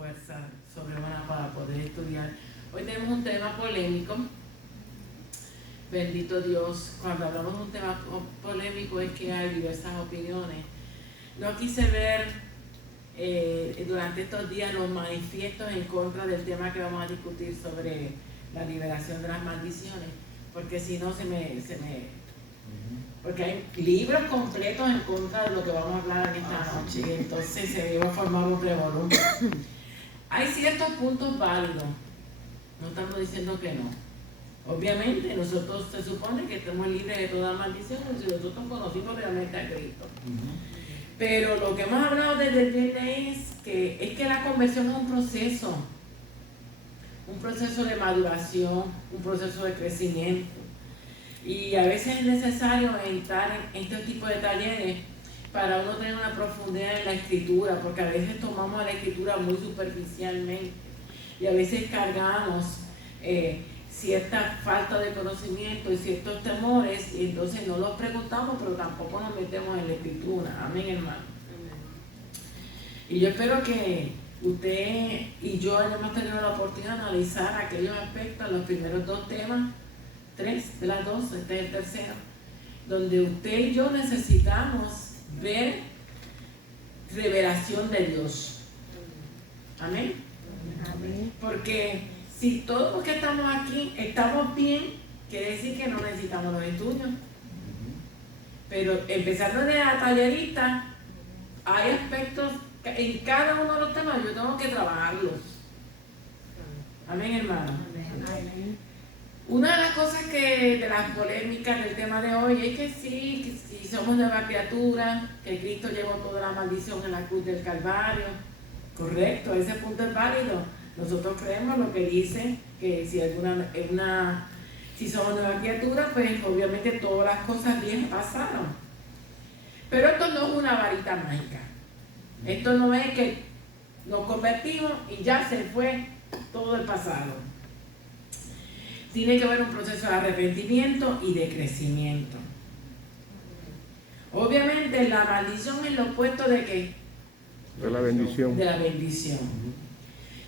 fuerza sobrehumana para poder estudiar. Hoy tenemos un tema polémico. Bendito Dios, cuando hablamos de un tema polémico es que hay diversas opiniones. No quise ver durante estos días los manifiestos en contra del tema que vamos a discutir sobre la liberación de las maldiciones, porque si no porque hay libros completos en contra de lo que vamos a hablar en esta noche, y entonces se iba a formar un revolú. Hay ciertos puntos válidos, no estamos diciendo que no. Obviamente nosotros se supone que estamos libres de toda maldición si nosotros conocimos realmente a Cristo. Pero lo que hemos hablado desde el viernes es que la conversión es un proceso de maduración, un proceso de crecimiento. Y a veces es necesario entrar en este tipo de talleres para uno tener una profundidad en la escritura, porque a veces tomamos la escritura muy superficialmente y a veces cargamos cierta falta de conocimiento y ciertos temores, y entonces no los preguntamos, pero tampoco nos metemos en la escritura. Amén, hermano. Y yo espero que usted y yo hayamos tenido la oportunidad de analizar aquellos aspectos, los primeros dos temas, 3 de las 2, este es el tercero, donde usted y yo necesitamos ver revelación de Dios. Amén. Amén. Porque si todos los que estamos aquí estamos bien, quiere decir que no necesitamos los estudios. Pero empezando de la tallerita, hay aspectos en cada uno de los temas yo tengo que trabajarlos. Amén, hermano. Amén. Una de las cosas de las polémicas del tema de hoy es que si somos nueva criatura, que Cristo llevó toda la maldición en la cruz del Calvario. Correcto, ese punto es válido. Nosotros creemos lo que dice, que si somos nueva criatura, pues obviamente todas las cosas bien pasaron. Pero esto no es una varita mágica. Esto no es que nos convertimos y ya se fue todo el pasado. Tiene que haber un proceso de arrepentimiento y de crecimiento. Obviamente la maldición es lo opuesto de ¿qué? De la bendición. De la bendición.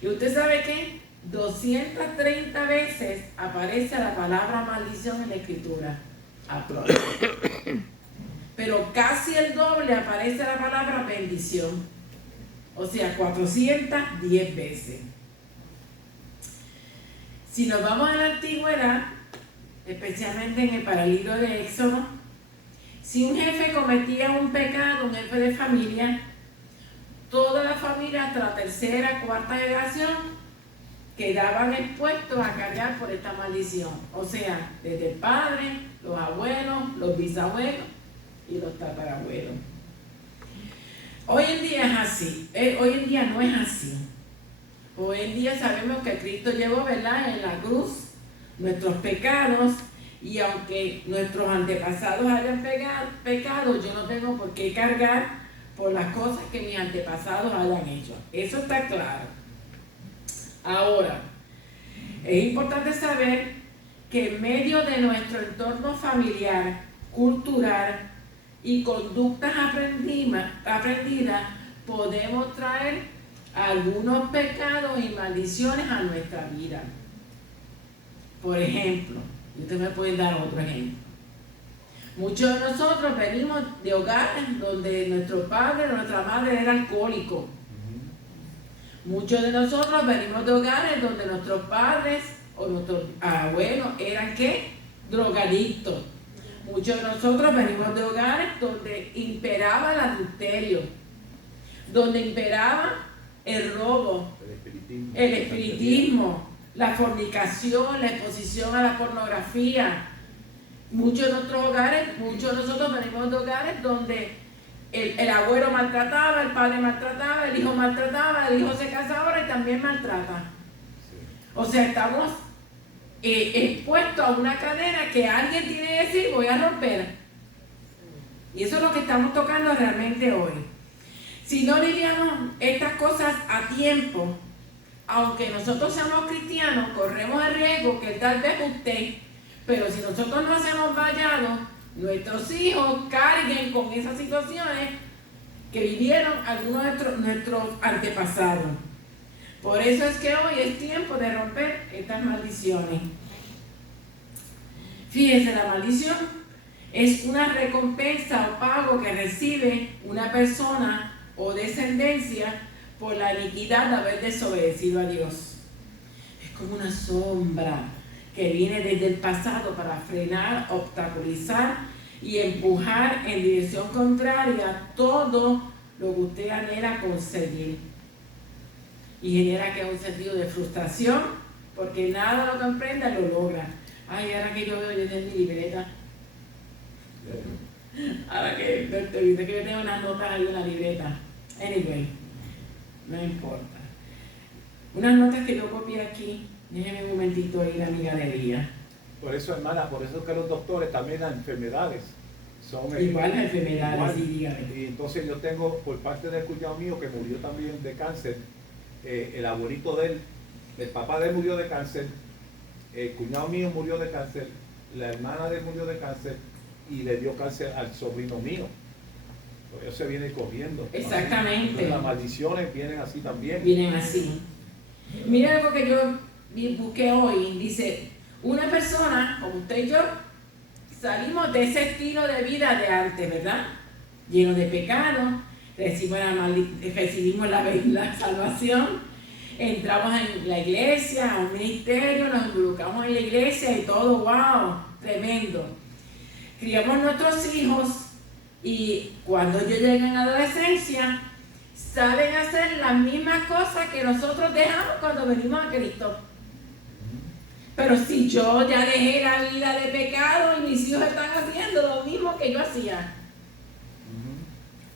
Y usted sabe que 230 veces aparece la palabra maldición en la escritura. Pero casi el doble aparece la palabra bendición. O sea, 410 veces. Si nos vamos a la antigüedad, especialmente en el libro de Éxodo, si un jefe cometía un pecado, un jefe de familia, toda la familia hasta la tercera, cuarta generación quedaban expuestos a callar por esta maldición. O sea, desde el padre, los abuelos, los bisabuelos y los tatarabuelos. Hoy en día es así. Hoy en día no es así. Hoy en día sabemos que Cristo llevó, ¿verdad?, en la cruz nuestros pecados, y aunque nuestros antepasados hayan pecado, yo no tengo por qué cargar por las cosas que mis antepasados hayan hecho. Eso está claro. Ahora, es importante saber que en medio de nuestro entorno familiar, cultural y conductas aprendidas, podemos traer algunos pecados y maldiciones a nuestra vida. Por ejemplo, y usted me puede dar otro ejemplo. Muchos de nosotros venimos de hogares donde nuestro padre o nuestra madre era alcohólico. Muchos de nosotros venimos de hogares donde nuestros padres o nuestros abuelos eran ¿qué? Drogadictos. Muchos de nosotros venimos de hogares donde imperaba el adulterio, donde imperaba el robo, el espiritismo, la fornicación, la exposición a la pornografía. Muchos de nosotros venimos de hogares donde el abuelo maltrataba, el padre maltrataba, el hijo se casa ahora y también maltrata. O sea, estamos expuestos a una cadena que alguien tiene que decir voy a romper. Y eso es lo que estamos tocando realmente hoy. Si no lidiamos estas cosas a tiempo, aunque nosotros seamos cristianos, corremos el riesgo que tal vez usted, pero si nosotros no hacemos vallados, nuestros hijos carguen con esas situaciones que vivieron algunos de nuestros antepasados. Por eso es que hoy es tiempo de romper estas maldiciones. Fíjense, la maldición es una recompensa o pago que recibe una persona o descendencia por la iniquidad de haber desobedecido a Dios. Es como una sombra que viene desde el pasado para frenar, obstaculizar y empujar en dirección contraria a todo lo que usted anhela conseguir. Y genera que un sentido de frustración, porque nada de lo que emprenda lo logra. Ay, ahora que yo veo, yo tengo mi libreta. Ahora que te dice que yo tengo unas notas ahí en la libreta. Anyway, no importa. Unas notas que yo copié aquí. Déjeme un momentito ir a mi galería. Por eso, hermana, por eso es que los doctores también las enfermedades son igual las enfermedades, igual. Sí, dígame. Y entonces yo tengo, por parte del cuñado mío que murió también de cáncer, el abuelito de él, el papá de él murió de cáncer, el cuñado mío murió de cáncer, la hermana de él murió de cáncer y le dio cáncer al sobrino mío. Por eso se viene corriendo. Exactamente. Entonces, las maldiciones vienen así también. Vienen así. Mira algo que yo busqué hoy. Dice, una persona como usted y yo salimos de ese estilo de vida de antes, ¿verdad? Lleno de pecado, recibimos la salvación, entramos en la iglesia, a un ministerio, nos involucramos en la iglesia y todo, wow, tremendo. Criamos nuestros hijos y cuando ellos llegan a adolescencia, saben hacer las mismas cosas que nosotros dejamos cuando venimos a Cristo. Pero si yo ya dejé la vida de pecado y mis hijos están haciendo lo mismo que yo hacía,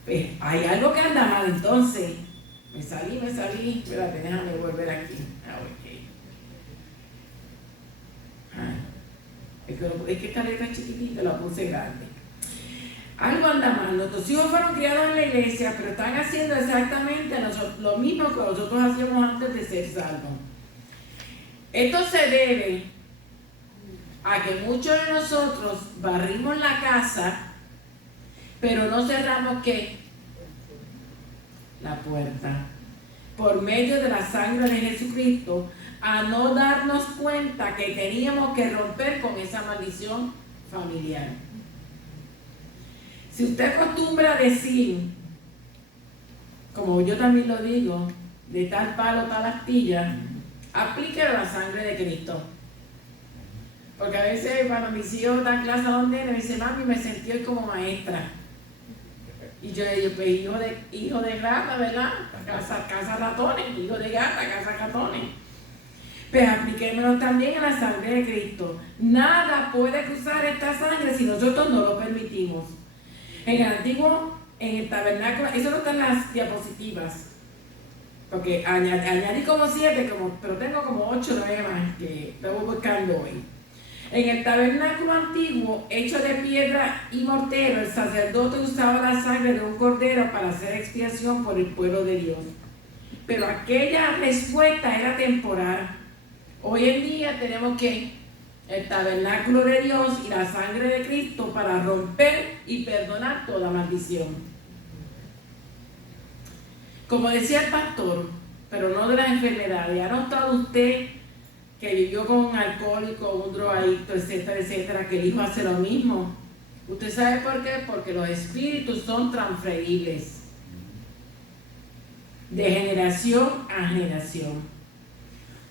pues hay algo que anda mal entonces. Me salí, espérate, déjame volver aquí. Es que esta letra es chiquitita, la puse grande. Algo anda mal. Nuestros hijos fueron criados en la iglesia, pero están haciendo exactamente lo mismo que nosotros hacíamos antes de ser salvos. Esto se debe a que muchos de nosotros barrimos la casa, pero no cerramos ¿qué? La puerta. Por medio de la sangre de Jesucristo, a no darnos cuenta que teníamos que romper con esa maldición familiar. Si usted acostumbra a decir, como yo también lo digo, de tal palo, tal astilla, aplíquelo a la sangre de Cristo. Porque a veces cuando mis hijos dan clase donde me dice, mami, me sentí hoy como maestra. Y yo le digo, pues hijo de rata, ¿verdad? Casa ratones, hijo de gata, casa ratones. Pues apliquémoslo también a la sangre de Cristo. Nada puede cruzar esta sangre si nosotros no lo permitimos. En el antiguo, en el tabernáculo, eso no está en las diapositivas. Porque añadí como 7, pero tengo como 8 o 9 más que estoy buscando hoy. En el tabernáculo antiguo, hecho de piedra y mortero, el sacerdote usaba la sangre de un cordero para hacer expiación por el pueblo de Dios. Pero aquella respuesta era temporal. Hoy en día tenemos que el tabernáculo de Dios y la sangre de Cristo para romper y perdonar toda maldición. Como decía el pastor, pero no de las enfermedades, ¿ha notado usted que vivió con un alcohólico, un drogadicto, etcétera, etcétera, que el hijo hace lo mismo? ¿Usted sabe por qué? Porque los espíritus son transferibles de generación a generación.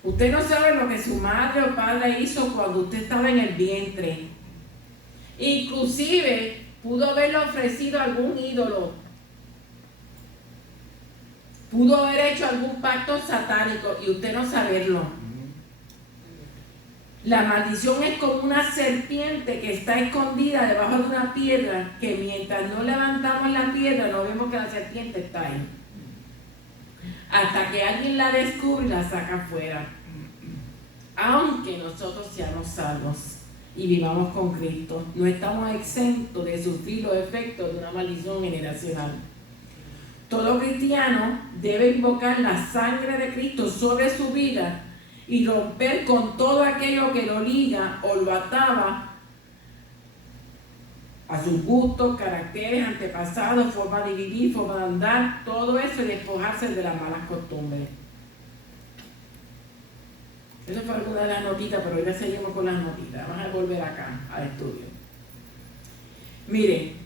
Usted no sabe lo que su madre o padre hizo cuando usted estaba en el vientre. Inclusive pudo haberle ofrecido algún ídolo. Pudo haber hecho algún pacto satánico y usted no saberlo. La maldición es como una serpiente que está escondida debajo de una piedra, que mientras no levantamos la piedra no vemos que la serpiente está ahí. Hasta que alguien la descubre y la saca afuera. Aunque nosotros seamos salvos y vivamos con Cristo, no estamos exentos de sufrir los efectos de una maldición generacional. Todo cristiano debe invocar la sangre de Cristo sobre su vida y romper con todo aquello que lo liga o lo ataba a sus gustos, caracteres, antepasados, forma de vivir, forma de andar, todo eso, y despojarse de las malas costumbres. Eso fue alguna de las notitas, pero hoy ya seguimos con las notitas. Vamos a volver acá al estudio. Miren,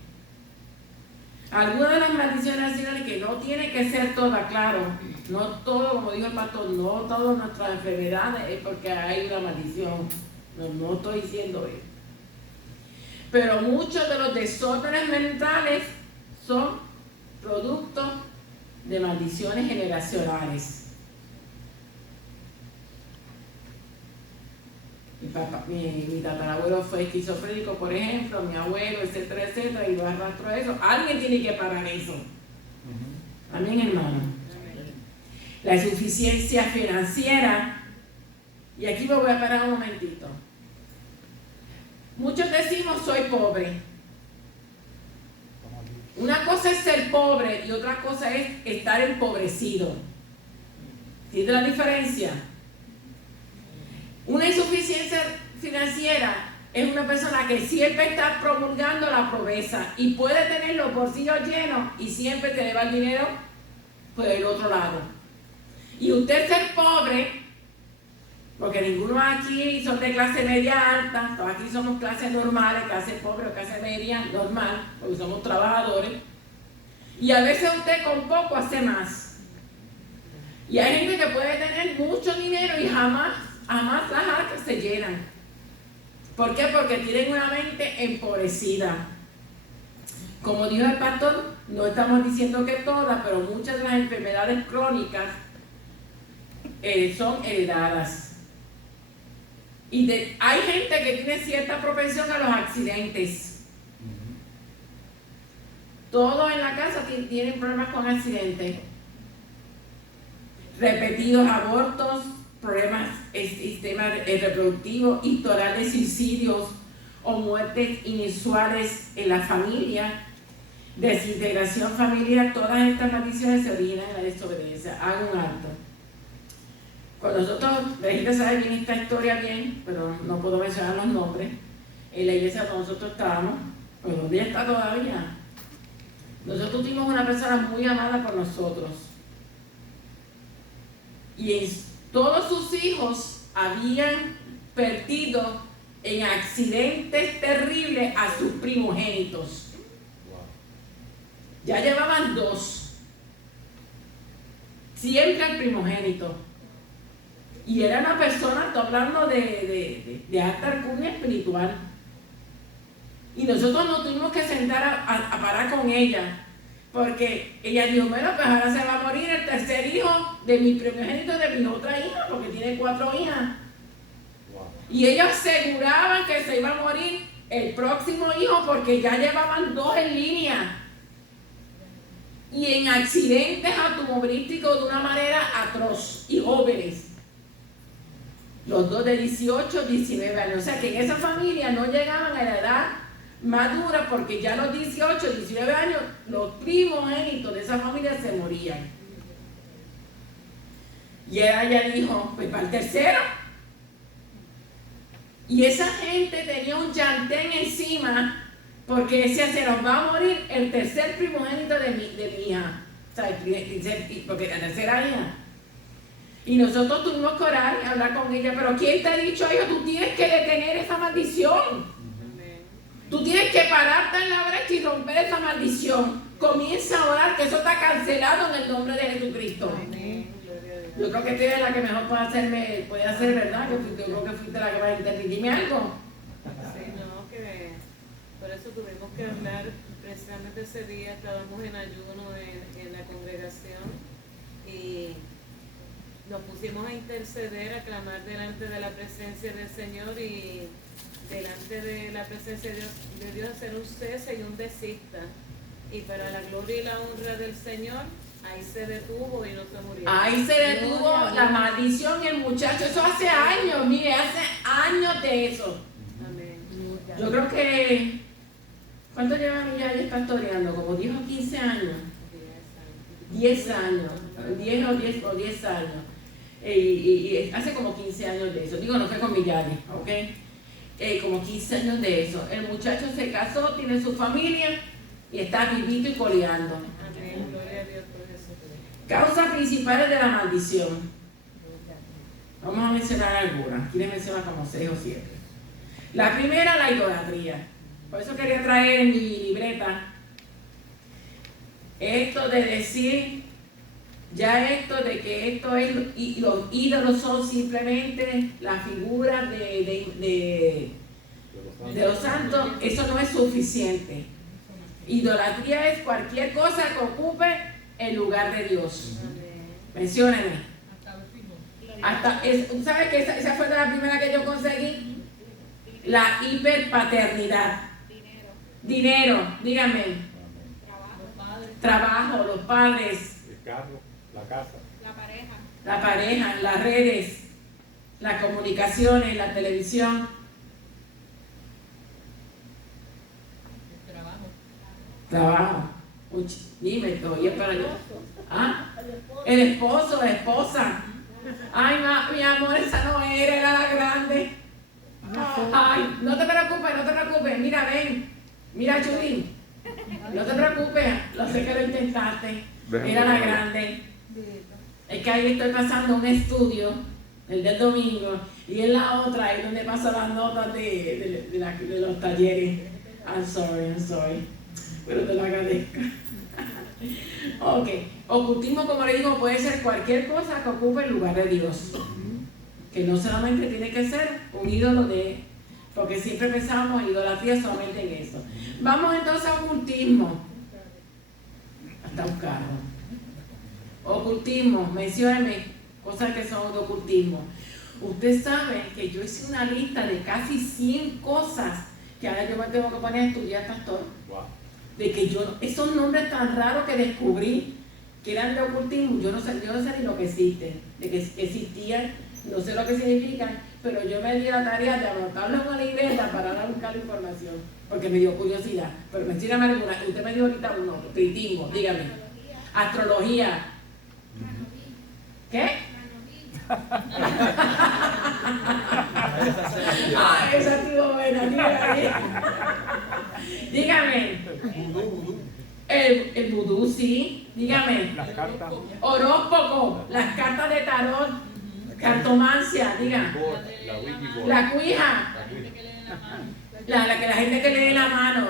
algunas de las maldiciones nacionales que no tiene que ser toda, claro, no todo, como dijo el pastor, no todas nuestras enfermedades es porque hay una maldición. No estoy diciendo eso. Pero muchos de los desórdenes mentales son producto de maldiciones generacionales. Mi tatarabuelo fue esquizofrénico, por ejemplo, mi abuelo, etcétera, etcétera, y lo arrastro a eso. Alguien tiene que parar eso. Amén, hermano. La insuficiencia financiera, y aquí me voy a parar un momentito. Muchos decimos soy pobre. Una cosa es ser pobre y otra cosa es estar empobrecido. ¿Tiene la diferencia? Una insuficiencia financiera es una persona que siempre está promulgando la pobreza y puede tener los bolsillos llenos y siempre te lleva el dinero por el otro lado. Y usted ser pobre, porque ninguno aquí son de clase media alta, todos aquí somos clases normales, clase pobre o clase media normal, porque somos trabajadores. Y a veces usted con poco hace más. Y hay gente que puede tener mucho dinero y jamás las arcas se llenan. ¿Por qué? Porque tienen una mente empobrecida. Como dijo el pastor, no estamos diciendo que todas, pero muchas de las enfermedades crónicas son heredadas. Y hay gente que tiene cierta propensión a los accidentes. Todos en la casa tienen problemas con accidentes. Repetidos abortos, problemas sistema reproductivo, historial de suicidios o muertes inusuales en la familia, desintegración familiar. Todas estas maldiciones se originan en la desobediencia. Hago un alto. Cuando nosotros, la gente sabe bien esta historia bien, pero no puedo mencionar los nombres, en la iglesia donde nosotros estábamos, pues donde ella está todavía, nosotros tuvimos una persona muy amada por nosotros. Y todos sus hijos habían perdido en accidentes terribles a sus primogénitos. Ya llevaban 2. Siempre el primogénito. Y era una persona, estoy hablando de alta alcurnia espiritual. Y nosotros nos tuvimos que sentar a parar con ella. Porque ella dijo, bueno, pues ahora se va a morir el tercer hijo de mi primogénito, de mi otra hija, porque tiene 4 hijas. Wow. Y ellos aseguraban que se iba a morir el próximo hijo porque ya llevaban 2 en línea. Y en accidentes automovilísticos de una manera atroz y jóvenes. Los 2 de 18, 19 años. O sea que en esa familia no llegaban a la edad madura porque ya a los 18, 19 años los primogénitos de esa familia se morían. Y ella dijo, pues para el tercero. Y esa gente tenía un llantén encima porque decía, se nos va a morir el tercer primogénito de mi hija. O sea, porque la tercera hija. Y nosotros tuvimos que orar y hablar con ella, pero ¿quién te ha dicho a ellos? Tú tienes que detener esa maldición. Tú tienes que pararte en la brecha y romper esa maldición. Comienza a orar que eso está cancelado en el nombre de Jesucristo. Yo creo que tú eres la que mejor puede hacer, ¿verdad? Yo creo que fuiste la que va a interrumpirme algo. Sí, no, que por eso tuvimos que hablar. Precisamente ese día estábamos en ayuno en la congregación y nos pusimos a interceder, a clamar delante de la presencia del Señor y delante de la presencia de Dios hacer un cese y un desista. Y para la gloria y la honra del Señor, ahí se detuvo y no se murió. Ahí se detuvo la maldición y el muchacho. Eso hace años, mire, hace años de eso. Amén. Yo creo que, ¿cuánto lleva mi ya pastoreando? Como 10 o 15 años. 10 años. 10 o 10 años. Y hace como 15 años de eso. Digo, no fue con Millari, ¿ok? Como 15 años de eso. El muchacho se casó, tiene su familia y está vivito y coleando. Amén. Gloria a Dios por eso. Causas principales de la maldición. Vamos a mencionar algunas. Aquí les menciono como 6 o 7. La primera, la idolatría. Por eso quería traer en mi libreta esto de decir, ya esto de que esto es, y los ídolos son simplemente las figuras de los santos. Eso no es suficiente. Idolatría es cualquier cosa que ocupe el lugar de Dios. Menciónenme. ¿Sabes que esa fue la primera que yo conseguí? La hiperpaternidad. Dinero, díganme. Trabajo, los padres. El carro, la casa. La pareja, las redes, las comunicaciones, la televisión. Trabajo. Uy, dime, estoy para allá. ¿Ah? El esposo, la esposa. Ay, mi amor, esa no era la grande. Ay, no te preocupes. Mira, ven. Mira, Chulín. No te preocupes, lo sé que lo intentaste. Era la grande. Es que ahí estoy pasando un estudio, el del domingo, y en la otra, ahí donde paso las notas de los talleres. I'm sorry. Pero te lo agradezco. Ok, ocultismo, como le digo, puede ser cualquier cosa que ocupe el lugar de Dios. Que no solamente tiene que ser un ídolo porque siempre pensamos idolatría solamente en eso. Vamos entonces a ocultismo. Hasta un carro. Ocultismo, mencióneme cosas que son de ocultismo. Usted sabe que yo hice una lista de casi 100 cosas que ahora yo me tengo que poner a estudiar, pastor. Wow. De que esos nombres tan raros que descubrí que eran de ocultismo, yo no sé ni lo que existen, de que existían, no sé lo que significan, pero yo me di la tarea de anotarlo en una libreta para dar buscar la información, porque me dio curiosidad. Pero mencióname alguna, usted me dio ahorita uno, espiritismo, dígame. Astrología. ¿Qué? Ah, esa estuvo buena, dígame. El vudú, sí, dígame. Las cartas. Horóscopo, las cartas de tarot, cartomancia, diga. La Wikiboard. La cuija, la gente que lee la mano.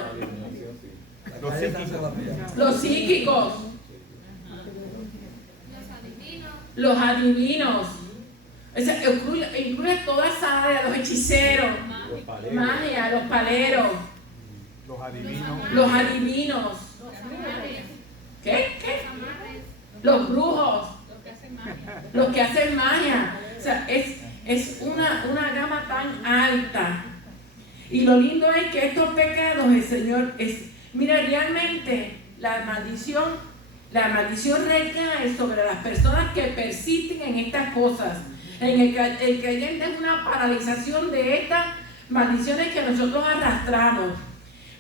Los psíquicos, los adivinos. Incluye toda esa área, los hechiceros, magia, los paleros, los adivinos. ¿Qué? Los brujos, los que hacen magia. O sea, es una gama tan alta. Y lo lindo es que estos pecados, el Señor mira, realmente la maldición recae sobre las personas que persisten en estas cosas. El creyente es una paralización de estas maldiciones que nosotros arrastramos.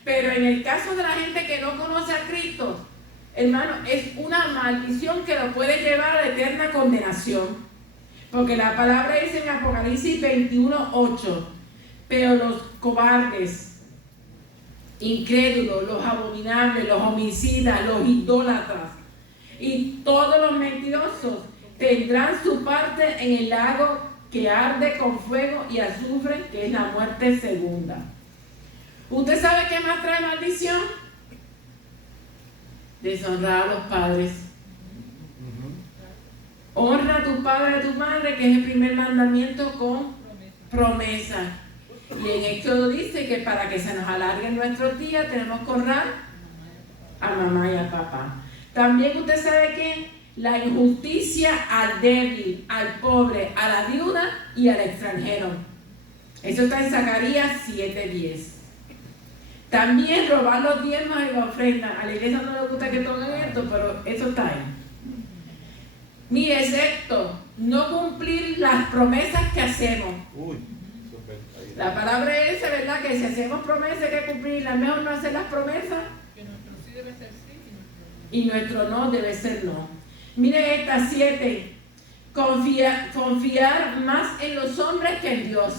Pero en el caso de la gente que no conoce a Cristo, hermano, es una maldición que lo puede llevar a la eterna condenación. Porque la palabra dice en Apocalipsis 21:8, pero los cobardes, incrédulos, los abominables, los homicidas, los idólatras y todos los mentirosos tendrán su parte en el lago que arde con fuego y azufre, que es la muerte segunda. ¿Usted sabe qué más trae maldición? Deshonrar a los padres. Honra a tu padre y a tu madre, que es el primer mandamiento con promesa. Y en Éxodo dice que para que se nos alarguen nuestros días tenemos que honrar a mamá y a papá. También usted sabe que la injusticia al débil, al pobre, a la viuda y al extranjero. Eso está en Zacarías 7:10. También robar los diezmos y la ofrenda. A la iglesia no le gusta que toquen esto, pero eso está ahí. Mire, excepto no cumplir las promesas que hacemos. La palabra es, ¿verdad? Que si hacemos promesas hay que cumplirlas. Mejor no hacer las promesas. Que nuestro sí debe ser sí Y nuestro no debe ser no. Mire estas 7. Confiar más en los hombres que en Dios.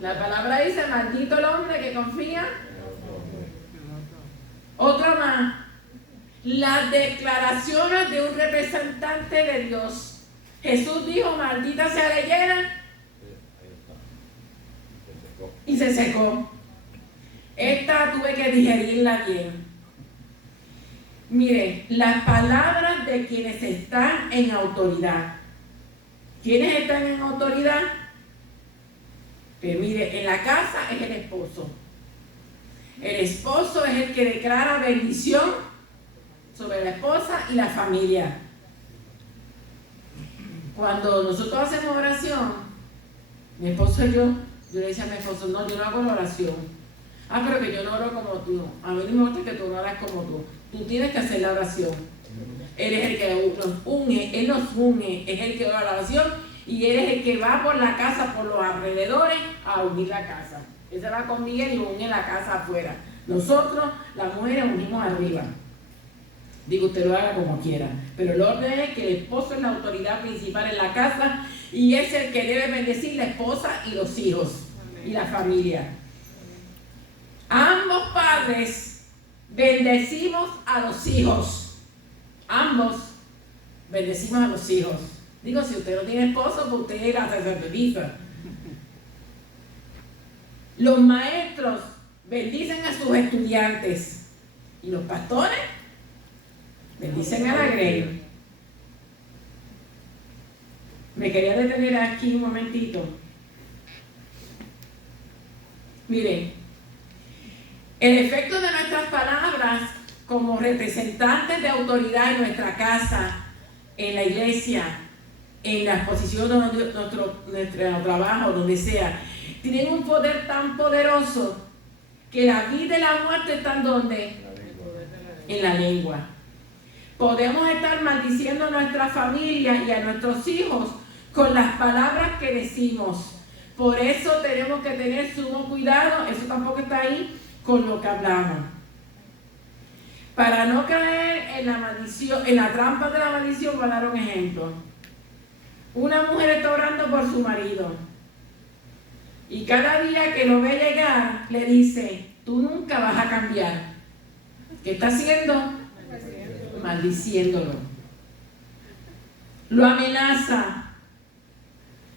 La palabra dice, maldito el hombre que confía. Otra más. Las declaraciones de un representante de Dios. Jesús dijo, maldita sea la higuera, Ahí está. Se secó. y se secó. Esta tuve que digerirla bien. Mire, las palabras de quienes están en autoridad. ¿Quiénes están en autoridad? Pues mire, en la casa es el esposo. El esposo es el que declara bendición sobre la esposa y la familia. Cuando nosotros hacemos oración, mi esposo y yo le decía a mi esposo, no, yo no hago la oración. Ah, pero que yo no oro como tú. A mí no me gusta que tú no hagas como tú. Tú tienes que hacer la oración. Él es el que nos une, Él nos une, es el que ora la oración y Él es el que va por la casa, por los alrededores, a unir la casa. Él se va con Miguel y une la casa afuera. Nosotros, las mujeres, unimos arriba. Digo, usted lo haga como quiera. Pero el orden es que el esposo es la autoridad principal en la casa y es el que debe bendecir la esposa y los hijos y la familia. Ambos padres bendecimos a los hijos. Ambos bendecimos a los hijos. Digo, si usted no tiene esposo, pues usted es la sacerdotisa. Los maestros bendicen a sus estudiantes. Y los pastores bendicen a la grey. Me quería detener aquí un momentito. Miren, el efecto de nuestras palabras como representantes de autoridad en nuestra casa, en la iglesia, en la exposición de nuestro trabajo, donde sea, tienen un poder tan poderoso que la vida y la muerte están ¿dónde? En la lengua. Podemos estar maldiciendo a nuestra familia y a nuestros hijos con las palabras que decimos. Por eso tenemos que tener sumo cuidado, eso tampoco está ahí, con lo que hablamos. Para no caer en la maldición, en la trampa de la maldición, voy a dar un ejemplo. Una mujer está orando por su marido y cada día que lo ve llegar le dice, tú nunca vas a cambiar. ¿Qué está haciendo? Maldiciéndolo. Lo amenaza.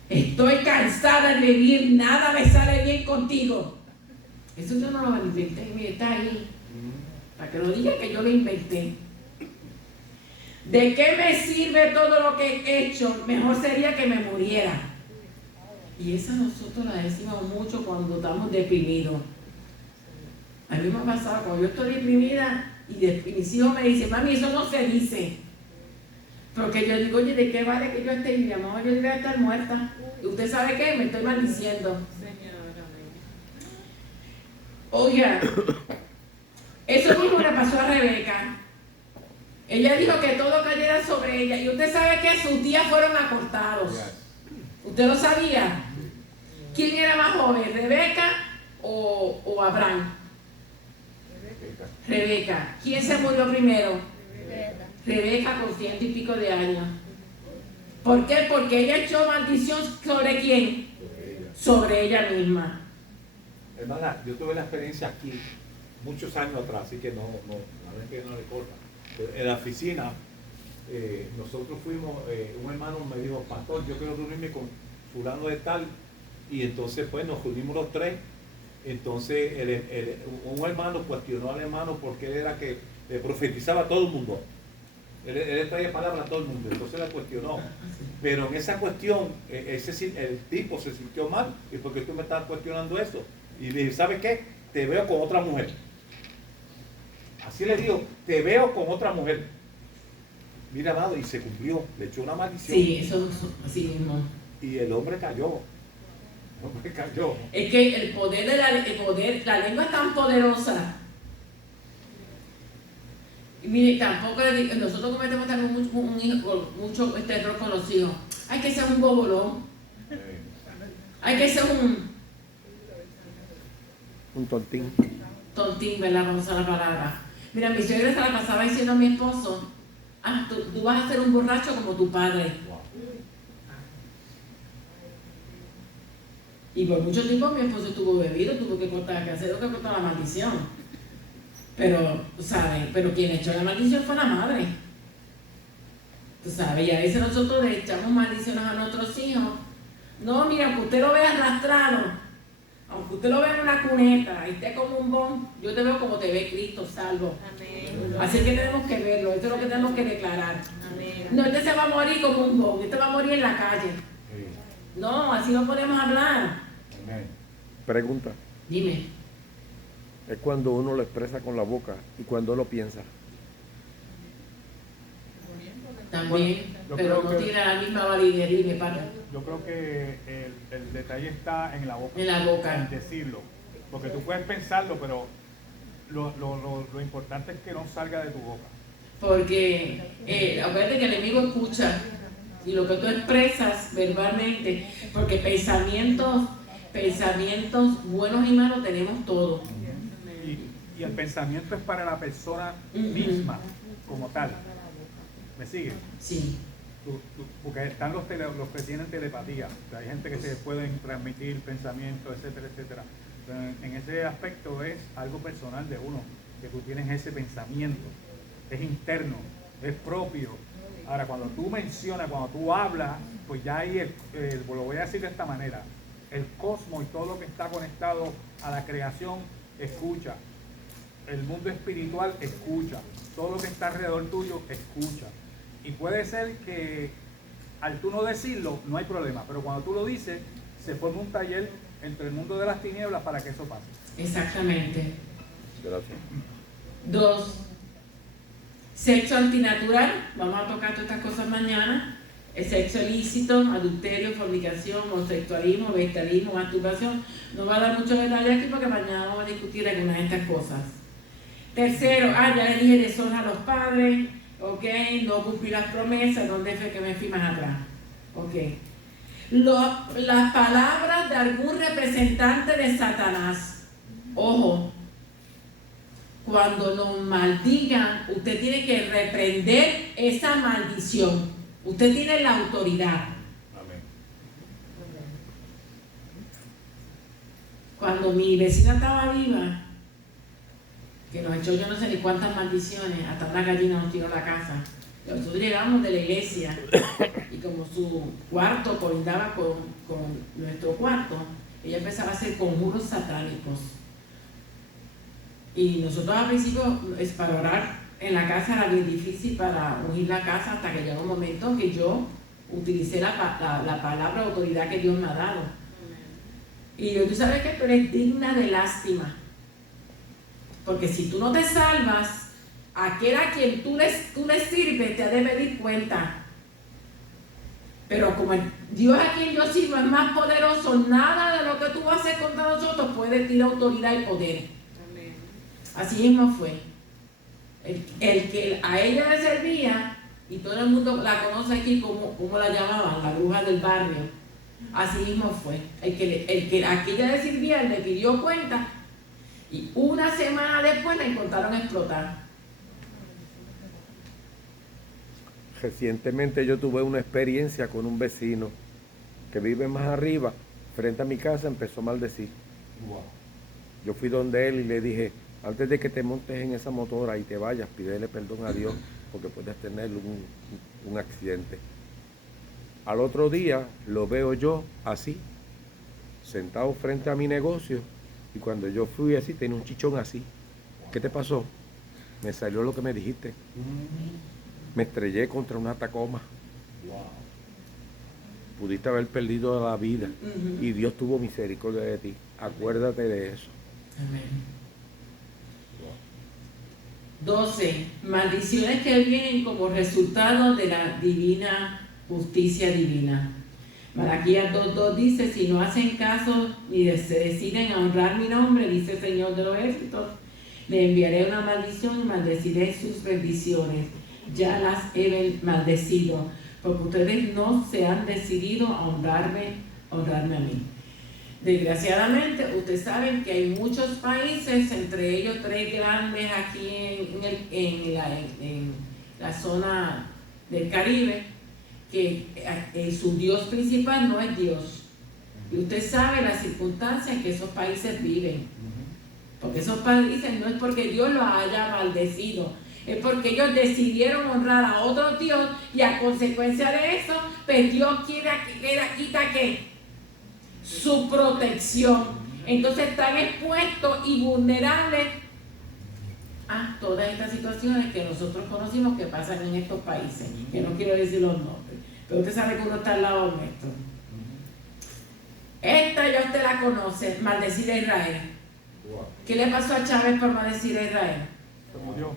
Estoy cansada de vivir, nada me sale bien contigo. Eso yo no lo inventé, mire, está ahí. Para que lo diga que yo lo inventé. ¿De qué me sirve todo lo que he hecho? Mejor sería que me muriera. Y esa nosotros la decimos mucho cuando estamos deprimidos. A mí me ha pasado cuando yo estoy deprimida y mis hijos me dicen, mami, eso no se dice. Porque yo digo, oye, ¿de qué vale que yo esté viva? Mejor yo debería estar muerta. ¿Y usted sabe qué? Me estoy maldiciendo. Oiga, eso mismo le pasó a Rebeca. Ella dijo que todo cayera sobre ella. Y usted sabe que sus días fueron acortados. ¿Usted lo sabía? ¿Quién era más joven, Rebeca o Abraham? Rebeca. ¿Quién se murió primero? Rebeca con 100 y pico de años. ¿Por qué? Porque ella echó maldición ¿sobre quién? Sobre ella misma. Hermana, yo tuve la experiencia aquí muchos años atrás, así que no, la verdad es que no le corta. En la oficina, nosotros fuimos, un hermano me dijo, pastor, yo quiero reunirme con fulano de tal, y entonces pues nos reunimos los tres. Entonces un hermano cuestionó al hermano porque él era que le profetizaba a todo el mundo. Él traía palabras a todo el mundo, entonces la cuestionó. Pero en esa cuestión, el tipo se sintió mal, y porque tú me estás cuestionando eso. Y le dije, ¿sabes qué? Te veo con otra mujer. Así le digo, te veo con otra mujer. Mira, amado, y se cumplió, le echó una maldición. Sí, eso así mismo. Y el hombre cayó. El hombre cayó. Es que el poder de la lengua es tan poderosa. Y mire, tampoco nosotros cometemos también mucho error con los hijos. Hay que ser un bobolón. Hay que ser Un tontín. tontín, ¿verdad? Vamos a la palabra. Mira, mi suegra se la pasaba diciendo a mi esposo, tú vas a ser un borracho como tu padre. Y por mucho tiempo mi esposo estuvo bebido, tuvo que hacer lo que cortar la maldición. Pero, ¿sabes? Pero quien echó la maldición fue la madre. Tú sabes, y a veces nosotros le echamos maldiciones a nuestros hijos. No, mira, aunque usted lo vea arrastrado, aunque usted lo vea en una cuneta y esté como un bon, yo te veo como te ve Cristo, salvo. Amén. Así que tenemos que verlo, esto es lo que tenemos que declarar. Amén. No, este se va a morir como un bon, este va a morir en la calle. No, así no podemos hablar. Amén. Pregunta. Dime. Es cuando uno lo expresa con la boca y cuando lo piensa. También, yo pero creo no que- tiene la misma validez, dime, padre. Yo creo que el detalle está en la boca. En la boca. En decirlo. Porque tú puedes pensarlo, pero lo importante es que no salga de tu boca. Porque acuérdate que el enemigo escucha y lo que tú expresas verbalmente, porque pensamientos buenos y malos tenemos todos. Y el pensamiento es para la persona Ujú. misma, como tal. ¿Me sigue? Sí, Porque están los que tienen telepatía. O sea, hay gente que se pueden transmitir pensamientos, etcétera, etcétera. Pero en ese aspecto es algo personal de uno, que tú tienes ese pensamiento. Es interno, es propio. Ahora, cuando tú mencionas, cuando tú hablas, pues ya ahí, lo voy a decir de esta manera, el cosmos y todo lo que está conectado a la creación escucha. El mundo espiritual escucha. Todo lo que está alrededor tuyo escucha. Y puede ser que al tú no decirlo, no hay problema, pero cuando tú lo dices, se forma un taller entre el mundo de las tinieblas para que eso pase. exactamente. Gracias. 2. Sexo antinatural, vamos a tocar todas estas cosas mañana. El sexo ilícito, adulterio, fornicación, homosexualismo, bestialismo, masturbación. No va a dar muchos detalles aquí porque mañana vamos a discutir algunas de estas cosas. 3, ya le dije, deshonra a los padres, ok, no cumplir las promesas, ¿dónde fue que me fui más atrás? Ok. Las palabras de algún representante de Satanás, ojo, cuando nos maldigan, usted tiene que reprender esa maldición. Usted tiene la autoridad. Amén. Cuando mi vecina estaba viva, que nos echó yo no sé ni cuántas maldiciones, hasta una gallina nos tiró a la casa. Nosotros llegamos de la iglesia y como su cuarto colindaba con nuestro cuarto, ella empezaba a hacer conjuros satánicos. Y nosotros al principio, para orar en la casa era bien difícil para unir la casa, hasta que llegó un momento que yo utilicé la palabra autoridad que Dios me ha dado. Y tú sabes que tú eres digna de lástima. Porque si tú no te salvas, aquel a quien tú le sirves te ha de pedir cuenta. Pero como el Dios a quien yo sirvo es más poderoso, nada de lo que tú haces contra nosotros puede tirar autoridad y poder. Amén. Así mismo fue. El que a ella le servía, y todo el mundo la conoce aquí como la llamaban, la bruja del barrio. Así mismo fue. El que a ella le servía le pidió cuenta, y una semana después la encontraron explotar. Recientemente yo tuve una experiencia con un vecino que vive más arriba, frente a mi casa, empezó a maldecir. Wow. Yo fui donde él y le dije, antes de que te montes en esa motora y te vayas, pídele perdón a Dios porque puedes tener un accidente. Al otro día lo veo yo así, sentado frente a mi negocio, y cuando yo fui así, tenía un chichón así. ¿Qué te pasó? Me salió lo que me dijiste. Me estrellé contra una Tacoma. Wow. Pudiste haber perdido la vida Ujú. y Dios tuvo misericordia de ti. Acuérdate de eso. Amén. 12. Maldiciones que vienen como resultado de la divina justicia divina. Malaquías 2:2 dice, si no hacen caso ni se deciden a honrar mi nombre, dice el Señor de los ejércitos, le enviaré una maldición y maldeciré sus bendiciones. Ya las he maldecido, porque ustedes no se han decidido a honrarme a mí. Desgraciadamente, ustedes saben que hay muchos países, entre ellos 3 grandes aquí en la zona del Caribe, que su Dios principal no es Dios. Y usted sabe las circunstancias en que esos países viven. Porque esos países no es porque Dios los haya maldecido, es porque ellos decidieron honrar a otro Dios y a consecuencia de eso, pues Dios quita ¿qué? Su protección. Entonces están expuestos y vulnerables a todas estas situaciones que nosotros conocimos que pasan en estos países, que no quiero decir los nombres, pero usted sabe que uno está al lado nuestro. Esta ya usted la conoce, maldecir a Israel. ¿Qué le pasó a Chávez por maldecir a Israel? Se murió.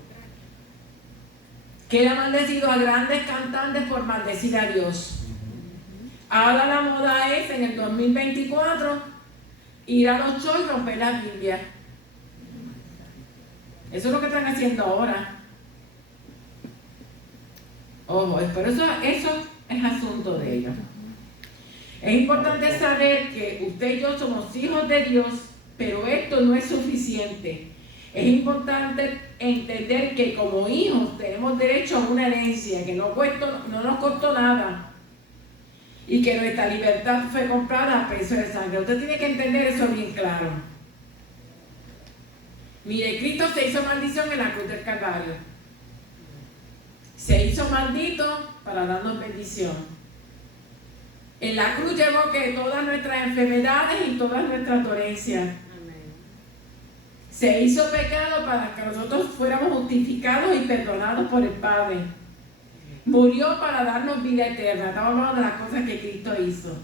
Que le ha maldecido a grandes cantantes por maldecir a Dios. Ahora la moda es en el 2024 ir a los shows y romper la Biblia. Eso es lo que están haciendo ahora. Ojo, pero eso es asunto de ellos. Es importante saber que usted y yo somos hijos de Dios, pero esto no es suficiente. Es importante entender que como hijos tenemos derecho a una herencia que no nos costó nada y que nuestra libertad fue comprada a precio de sangre. Usted tiene que entender eso bien claro. Mire, Cristo se hizo maldición en la cruz del Calvario. Se hizo maldito para darnos bendición. En la cruz llevó que todas nuestras enfermedades y todas nuestras dolencias. Se hizo pecado para que nosotros fuéramos justificados y perdonados por el Padre. Murió para darnos vida eterna. Estamos hablando de las cosas que Cristo hizo.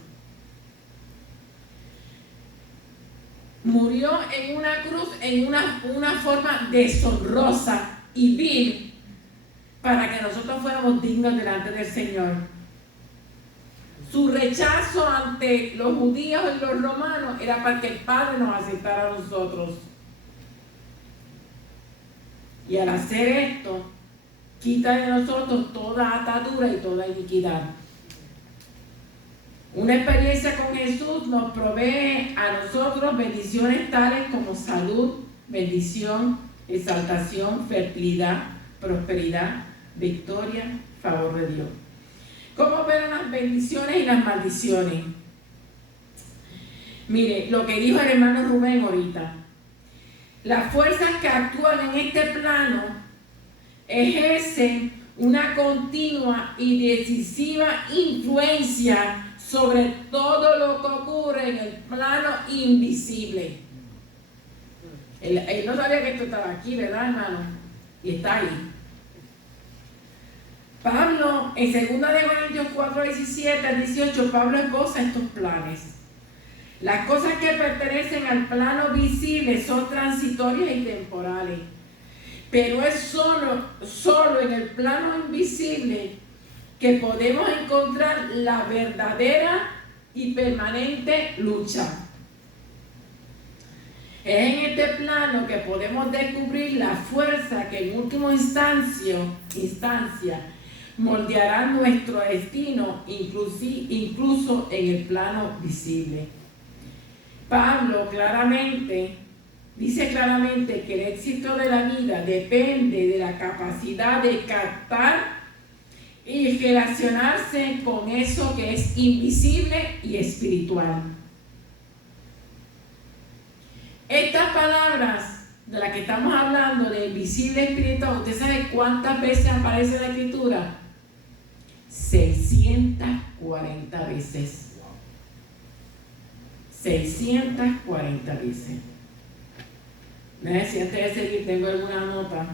Murió en una cruz en una forma deshonrosa y vil para que nosotros fuéramos dignos delante del Señor. Su rechazo ante los judíos y los romanos era para que el Padre nos aceptara a nosotros. Y al hacer esto, quita de nosotros toda atadura y toda iniquidad. Una experiencia con Jesús nos provee a nosotros bendiciones tales como salud, bendición, exaltación, fertilidad, prosperidad, victoria, favor de Dios. ¿Cómo ver las bendiciones y las maldiciones? Mire, lo que dijo el hermano Rubén ahorita. Las fuerzas que actúan en este plano ejercen una continua y decisiva influencia sobre todo lo que ocurre en el plano invisible. Él no sabía que esto estaba aquí, ¿verdad, hermano? Y está ahí. Pablo, en 2 Corintios 4, 17 al 18, Pablo esboza estos planes. Las cosas que pertenecen al plano visible son transitorias y temporales, pero es solo en el plano invisible que podemos encontrar la verdadera y permanente lucha. Es en este plano que podemos descubrir la fuerza que en última instancia moldeará nuestro destino, incluso en el plano visible. Pablo dice claramente que el éxito de la vida depende de la capacidad de captar y relacionarse con eso que es invisible y espiritual. Estas palabras de las que estamos hablando, de invisible espiritual, ¿usted sabe cuántas veces aparece en la Escritura? 640 veces. 640 veces. Si antes de seguir tengo alguna nota.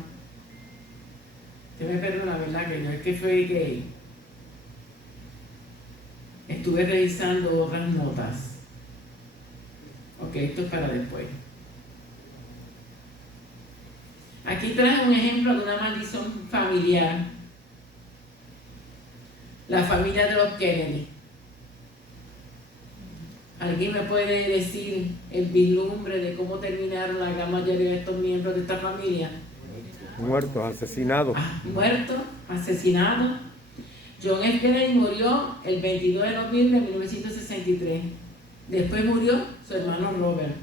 Usted me perdona, ¿verdad? Que yo es que fue que estuve revisando otras notas. Ok, esto es para después. Aquí traje un ejemplo de una maldición familiar. La familia de los Kennedy. ¿Alguien me puede decir el vislumbre de cómo terminaron la gran mayoría de estos miembros de esta familia? Muertos, asesinados. Muertos, asesinados. John F. Kennedy murió el 22 de noviembre de 1963. Después murió su hermano Robert.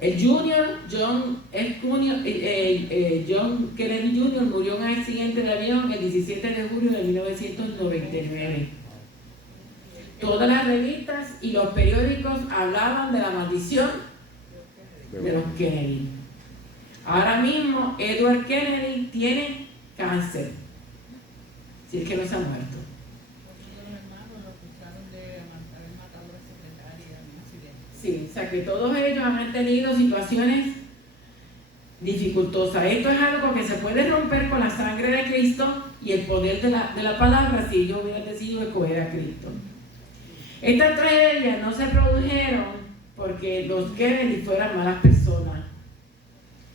El John Kennedy Jr. murió en un accidente de avión el 17 de julio de 1999. Todas las revistas y los periódicos hablaban de la maldición de los Kennedy. Ahora mismo Edward Kennedy tiene cáncer, si es que no se ha muerto. Otro de los hermanos lo acusaron de haber matado a la secretaria en un accidente. Sí, o sea que todos ellos han tenido situaciones dificultosas. Esto es algo que se puede romper con la sangre de Cristo y el poder de la palabra si ellos hubieran decidido escoger a Cristo. Estas tragedias no se produjeron porque los Kennedy fueran malas personas,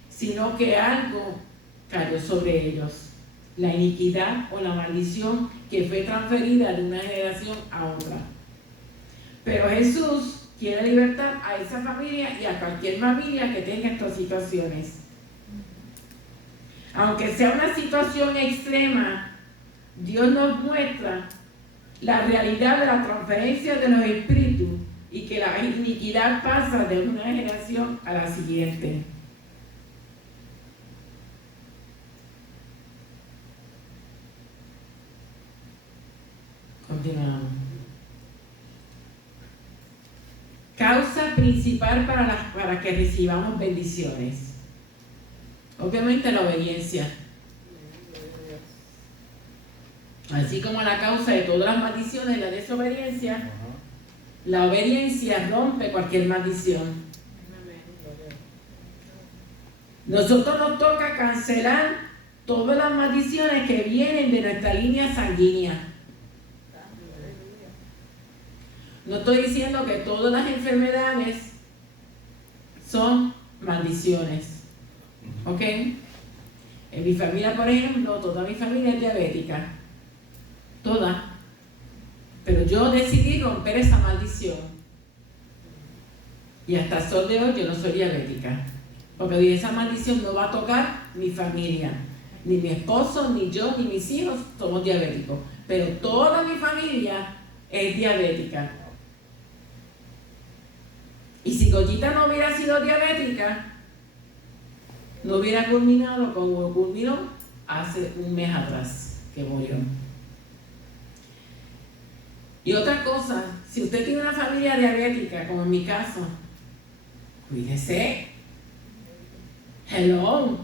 sino que algo cayó sobre ellos, la iniquidad o la maldición que fue transferida de una generación a otra. Pero Jesús quiere libertar a esa familia y a cualquier familia que tenga estas situaciones. Aunque sea una situación extrema, Dios nos muestra la realidad de la transferencia de los espíritus y que la iniquidad pasa de una generación a la siguiente. Continuamos. Causa principal para que recibamos bendiciones. Obviamente la obediencia. Así como la causa de todas las maldiciones es la desobediencia, la obediencia rompe cualquier maldición. Nosotros nos toca cancelar todas las maldiciones que vienen de nuestra línea sanguínea. No estoy diciendo que todas las enfermedades son maldiciones. ¿Ok? En mi familia, por ejemplo, toda mi familia es diabética. Toda. Pero yo decidí romper esa maldición. Y hasta el sol de hoy yo no soy diabética. Porque esa maldición no va a tocar mi familia. Ni mi esposo, ni yo, ni mis hijos somos diabéticos. Pero toda mi familia es diabética. Y si Goyita no hubiera sido diabética, no hubiera culminado como culminó hace un mes atrás que murió. Y otra cosa, si usted tiene una familia diabética, como en mi caso, cuídese. Hello.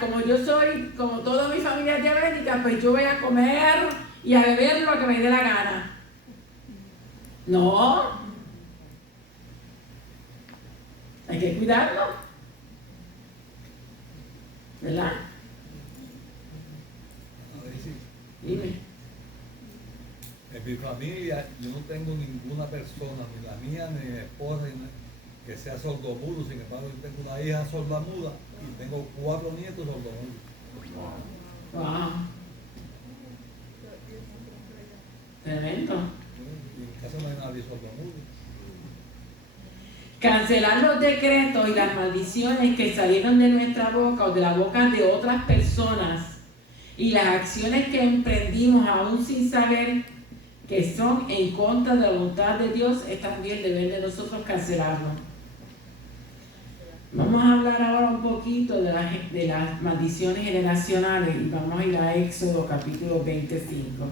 Como yo soy, como toda mi familia es diabética, pues yo voy a comer y a beber lo que me dé la gana. No. Hay que cuidarlo. ¿Verdad? Dime. En mi familia yo no tengo ninguna persona, ni la mía, ni mi esposa, que sea sordomudo. Sin embargo, yo tengo una hija sordomuda y tengo 4 nietos sordomudos. Wow. Tremendo. Y en mi casa no hay nadie sordomudo. Cancelar los decretos y las maldiciones que salieron de nuestra boca o de la boca de otras personas y las acciones que emprendimos aún sin saber que son en contra de la voluntad de Dios es también deber de nosotros cancelarlo. Vamos a hablar ahora un poquito de las maldiciones generacionales y vamos a ir a Éxodo capítulo 25.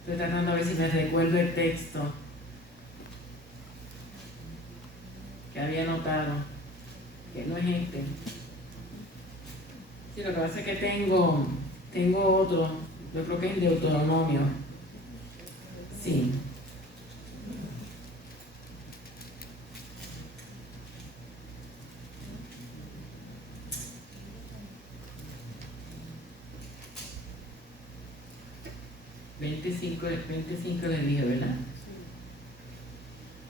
Estoy tratando a ver si me recuerdo el texto que había anotado, que no es este. Sí, lo que pasa es que tengo otro, yo creo que es Deuteronomio. Sí. ¿25 le dije, ¿verdad?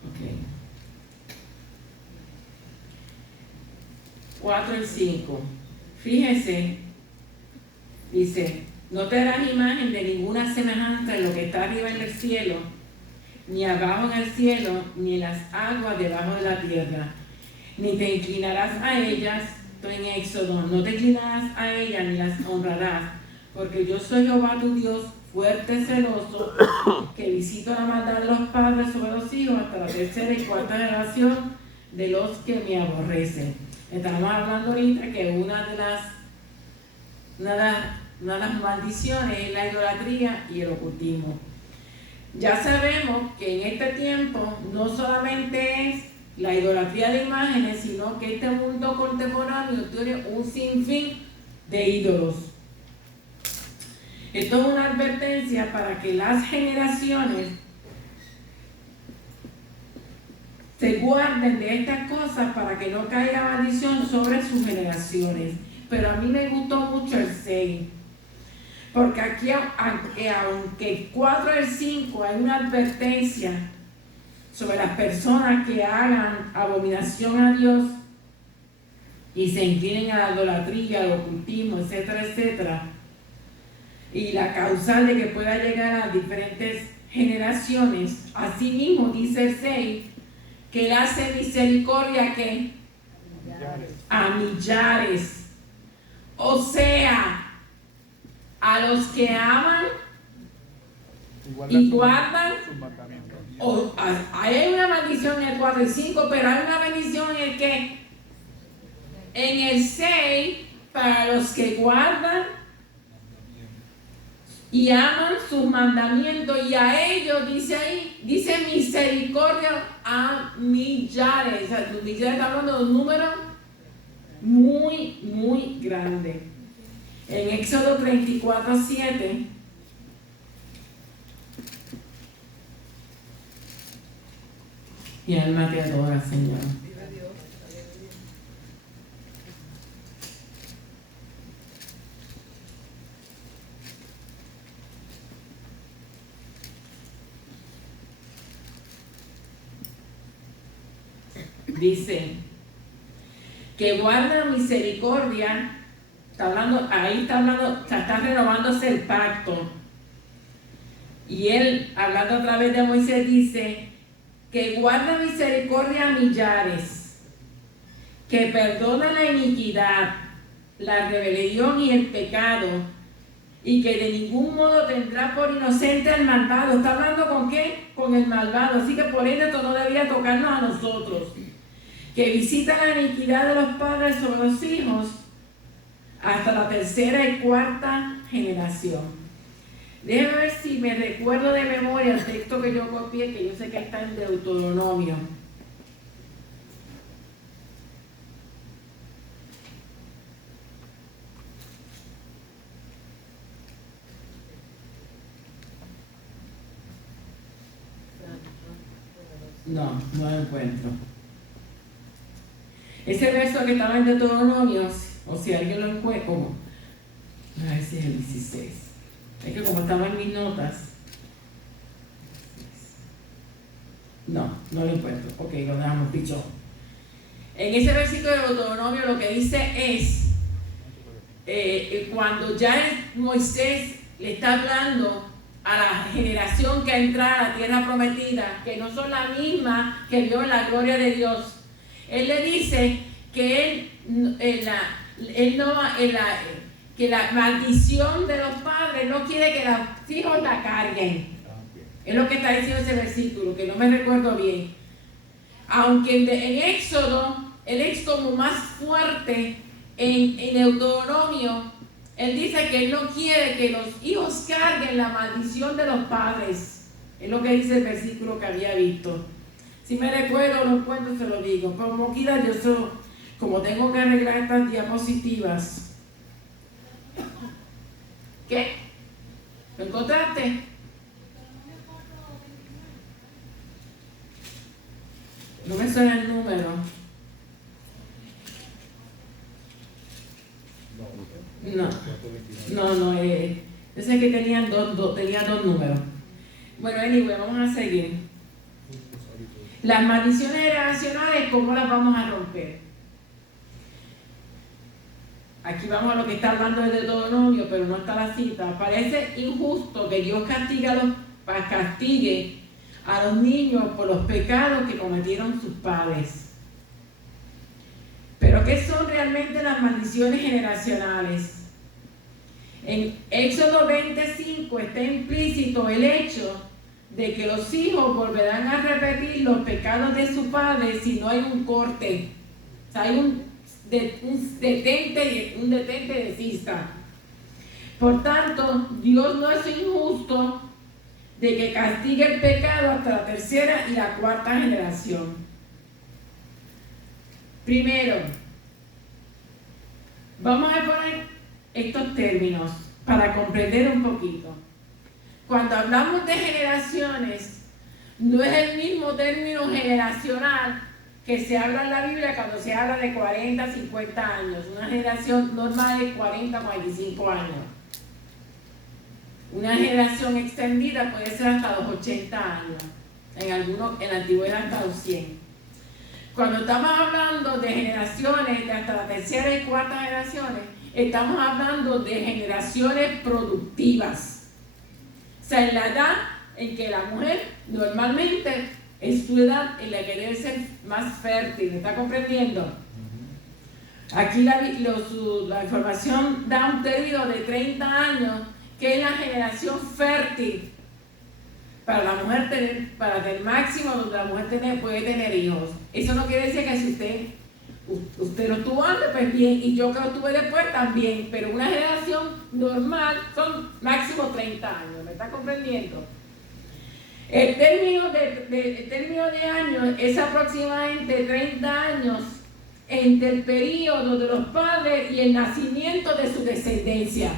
Ok. 4 y 5. Fíjese, dice, no te harás imagen de ninguna semejanza en lo que está arriba en el cielo, ni abajo en el cielo, ni en las aguas debajo de la tierra, ni te inclinarás a ellas. Estoy en Éxodo, no te inclinarás a ellas ni las honrarás, porque yo soy Jehová tu Dios, fuerte, celoso, que visito la maldad de los padres sobre los hijos hasta la tercera y cuarta generación de los que me aborrecen. Estamos hablando ahorita que una de las maldiciones es la idolatría y el ocultismo. Ya sabemos que en este tiempo no solamente es la idolatría de imágenes, sino que este mundo contemporáneo tiene un sinfín de ídolos. Esto es una advertencia para que las generaciones se guarden de estas cosas para que no caiga maldición sobre sus generaciones. Pero a mí me gustó mucho el 6, porque aquí, aunque 4 del 5 hay una advertencia sobre las personas que hagan abominación a Dios y se inclinen a la idolatría, al ocultismo, etcétera, etcétera, y la causal de que pueda llegar a diferentes generaciones. Asimismo dice el 6 que Él hace misericordia ¿qué? A millares. O sea, a los que aman y guardan. sus mandamientos. Hay una maldición en el 4 y 5, pero hay una bendición en el que en el 6 para los que guardan y aman sus mandamientos, y a ellos dice ahí, dice misericordia a millares. O sea, los millares está hablando de un número muy, muy grande. En Éxodo 34:7 mi alma te adora, Señor. Dice que guarda misericordia. Está hablando, ahí está hablando, o sea, está renovándose el pacto. Y él, hablando a través de Moisés, dice que guarda misericordia a millares, que perdona la iniquidad, la rebelión y el pecado, y que de ningún modo tendrá por inocente al malvado. ¿Está hablando con qué? Con el malvado. Así que por ende esto no debía tocarnos a nosotros. Que visita la iniquidad de los padres sobre los hijos hasta la tercera y cuarta generación. Déjame ver si me recuerdo de memoria el texto que yo copié, que yo sé que está en Deuteronomio. No lo encuentro. Ese verso que estaba en Deuteronomio, o si alguien lo encuentra, a ver si es el 16. Es que como estaba en mis notas. No lo encuentro. Ok, lo dejamos dicho. En ese versículo de Deuteronomio lo que dice es, cuando ya Moisés le está hablando a la generación que entra a la tierra prometida, que no son la misma que vio la gloria de Dios, él le dice que que la maldición de los padres no quiere que los hijos la carguen. Es lo que está diciendo ese versículo, que no me recuerdo bien. Aunque en Éxodo, él es como más fuerte en Deuteronomio, él dice que él no quiere que los hijos carguen la maldición de los padres. Es lo que dice el versículo que había visto. Si me recuerdo, lo encuentro, se lo digo. Pero como quiera, como tengo que arreglar estas diapositivas. ¿Qué? ¿Lo encontraste? No me suena el número. No, yo sé que tenía dos números. Bueno, anyway, vamos a seguir. Las maldiciones generacionales, ¿cómo las vamos a romper? Aquí vamos a lo que está hablando de Deuteronomio, pero no está la cita. Parece injusto que Dios castigue a los niños por los pecados que cometieron sus padres. Pero ¿qué son realmente las maldiciones generacionales? En Éxodo 25 está implícito el hecho de que los hijos volverán a repetir los pecados de su padre si no hay un corte. O sea, hay un detente desista. Por tanto, Dios no es injusto de que castigue el pecado hasta la tercera y la cuarta generación. Primero, vamos a poner estos términos para comprender un poquito. Cuando hablamos de generaciones, no es el mismo término generacional que se habla en la Biblia cuando se habla de 40, 50 años. Una generación normal es 40, 45 años. Una generación extendida puede ser hasta los 80 años. En la antigüedad hasta los 100. Cuando estamos hablando de generaciones de hasta la tercera y cuarta generaciones, estamos hablando de generaciones productivas. O sea, en la edad en que la mujer normalmente es su edad en la que debe ser más fértil. ¿Me está comprendiendo? Aquí la información da un término de 30 años, que es la generación fértil para la mujer para el máximo donde la mujer puede tener hijos. Eso no quiere decir que si usted lo tuvo antes, pues bien, y yo que lo tuve después también, pero una generación normal son máximo 30 años. ¿Me está comprendiendo? El término de años es aproximadamente 30 años entre el periodo de los padres y el nacimiento de su descendencia.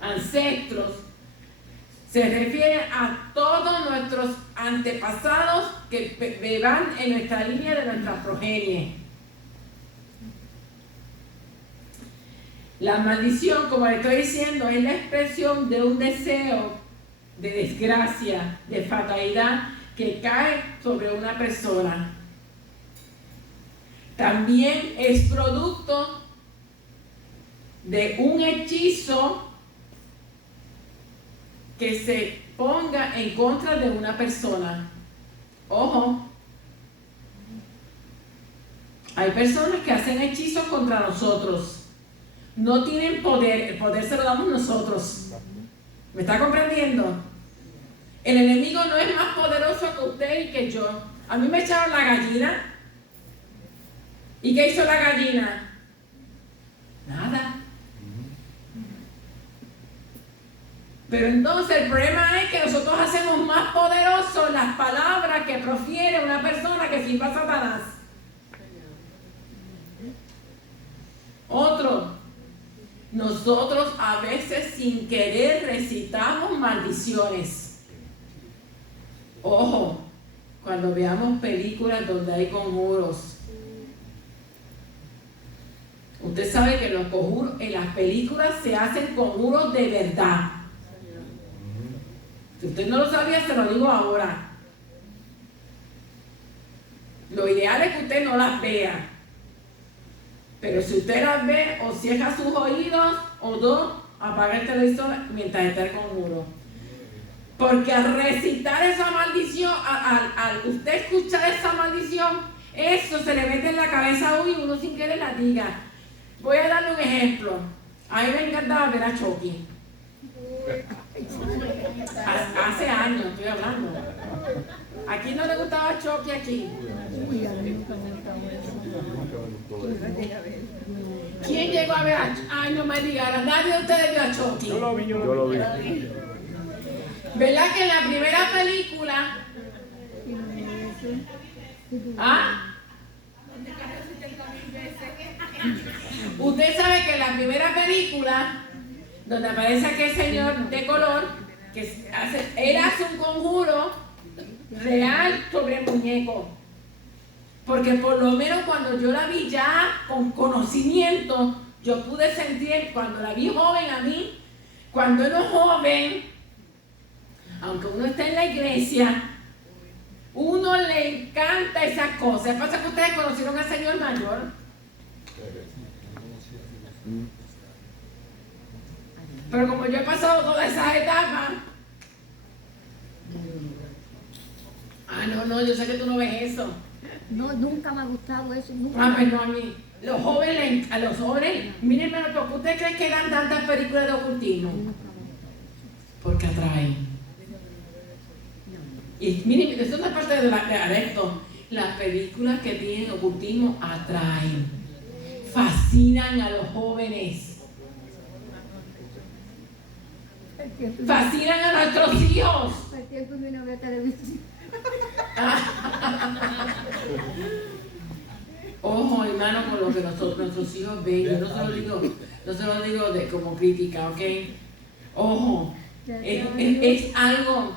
Ancestros se refiere a todos nuestros antepasados que van en nuestra línea de nuestra progenie. La maldición, como le estoy diciendo, es la expresión de un deseo de desgracia, de fatalidad que cae sobre una persona. También es producto de un hechizo que se ponga en contra de una persona. Ojo, hay personas que hacen hechizos contra nosotros. No tienen poder, el poder se lo damos nosotros. ¿Me está comprendiendo? El enemigo no es más poderoso que usted y que yo. A mí me echaron la gallina. ¿Y qué hizo la gallina? Nada. Pero entonces el problema es que nosotros hacemos más poderosos las palabras que profiere una persona que sirva a Satanás. Otro, nosotros a veces sin querer recitamos maldiciones. Ojo, cuando veamos películas donde hay conjuros. Usted sabe que en las películas se hacen conjuros de verdad. Si usted no lo sabía, se lo digo ahora. Lo ideal es que usted no las vea. Pero si usted las ve, o cierra sus oídos, o apaga el televisor mientras está el conjuro. Porque al recitar esa maldición, al usted escuchar esa maldición, eso se le mete en la cabeza a uno y uno sin querer la diga. Voy a darle un ejemplo. A mí me encantaba ver a Chucky. Hace años estoy hablando. ¿A quién no le gustaba Chucky aquí? ¿Quién llegó a ver a Chucky? Ay, no me digan, nadie de ustedes vio a Chucky. Yo lo vi. ¿Verdad que en la primera película? Usted sabe que en la primera película, donde aparece aquel señor de color, él hace un conjuro real sobre el muñeco. Porque por lo menos cuando yo la vi ya con conocimiento, yo pude sentir, cuando la vi joven a mí, cuando uno es joven, aunque uno esté en la iglesia, uno le encanta esas cosas. ¿Pasa que ustedes conocieron al señor mayor? Pero como yo he pasado todas esas etapas, no, yo sé que tú no ves eso. No, nunca me ha gustado eso. Nunca. Pues no, a mí, a los jóvenes, miren, ¿por qué usted cree que dan tantas películas de ocultismo? Porque atraen. Y miren, esto no es parte de esto. Las películas que tienen ocultismo atraen, fascinan a los jóvenes. fascinan a nuestros hijos. Hace tiempo que no veo televisión. Ojo, hermano, con lo que nuestros hijos ven. Yo no se lo digo como crítica, ¿ok? Ojo, es algo.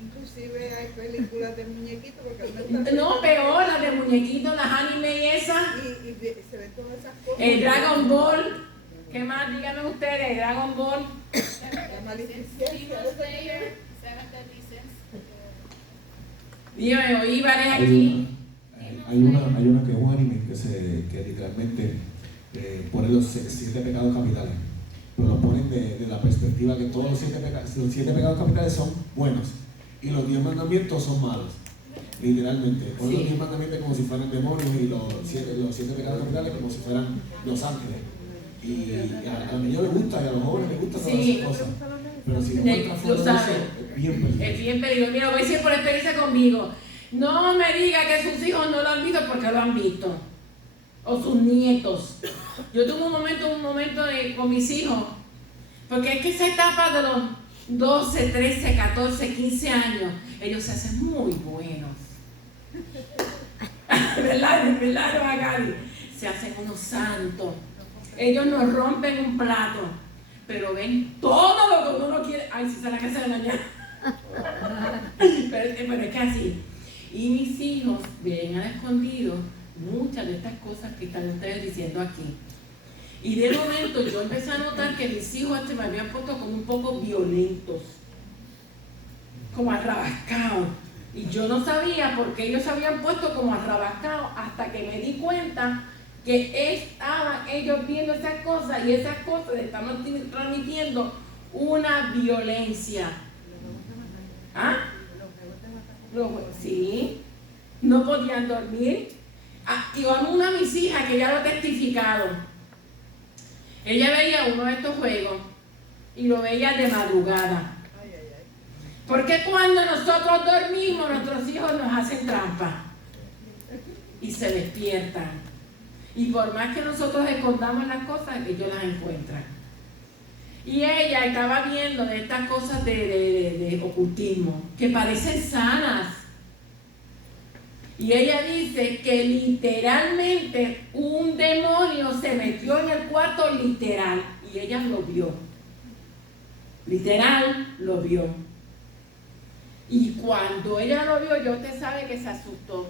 Inclusive hay películas de muñequitos porque No, peor, las de muñequitos, las anime y esas. y se ven todas esas cosas. El Dragon Ball. ¿Qué más? Díganme ustedes, el Dragon Ball. La maleficencia. Dígame, oí varias aquí. Hay una que es un anime que literalmente pone los 7 pecados capitales, pero lo ponen de la perspectiva que todos los 7 pecados capitales son buenos y los 10 mandamientos son malos. Literalmente, ponen los 10 mandamientos como si fueran demonios y los 7 pecados capitales como si fueran los ángeles. Y a los niños les gusta y a los jóvenes les gustan todas esas cosas. Pero si no encuentras fondo de eso, es bien peligroso. Es bien peligroso. Mira, lo voy a decir por experiencia conmigo. No me diga que sus hijos no lo han visto porque lo han visto. O sus nietos. Yo tuve un momento con mis hijos. Porque es que esa etapa de los 12, 13, 14, 15 años, ellos se hacen muy buenos. ¿Verdad, Magali? Se hacen unos santos. Ellos nos rompen un plato. Pero ven todo lo que uno quiere. Ay, si se la casa de mañana. pero es que así. Y mis hijos ven al escondido muchas de estas cosas que están ustedes diciendo aquí. Y de momento yo empecé a notar que mis hijos se me habían puesto como un poco violentos, como arrabascados. Y yo no sabía por qué ellos se habían puesto como arrabascados hasta que me di cuenta que estaban ellos viendo esas cosas y esas cosas le estaban transmitiendo una violencia. ¿Ah? Sí, no podían dormir. Y una de mis hijas que ya lo ha testificado, ella veía uno de estos juegos y lo veía de madrugada. Porque cuando nosotros dormimos, nuestros hijos nos hacen trampa y se despiertan. Y por más que nosotros escondamos las cosas, ellos las encuentran. Y ella estaba viendo de estas cosas de ocultismo, que parecen sanas. Y ella dice que literalmente un demonio se metió en el cuarto literal. Y ella lo vio. Literal lo vio. Y cuando ella lo vio, ya usted sabe que se asustó.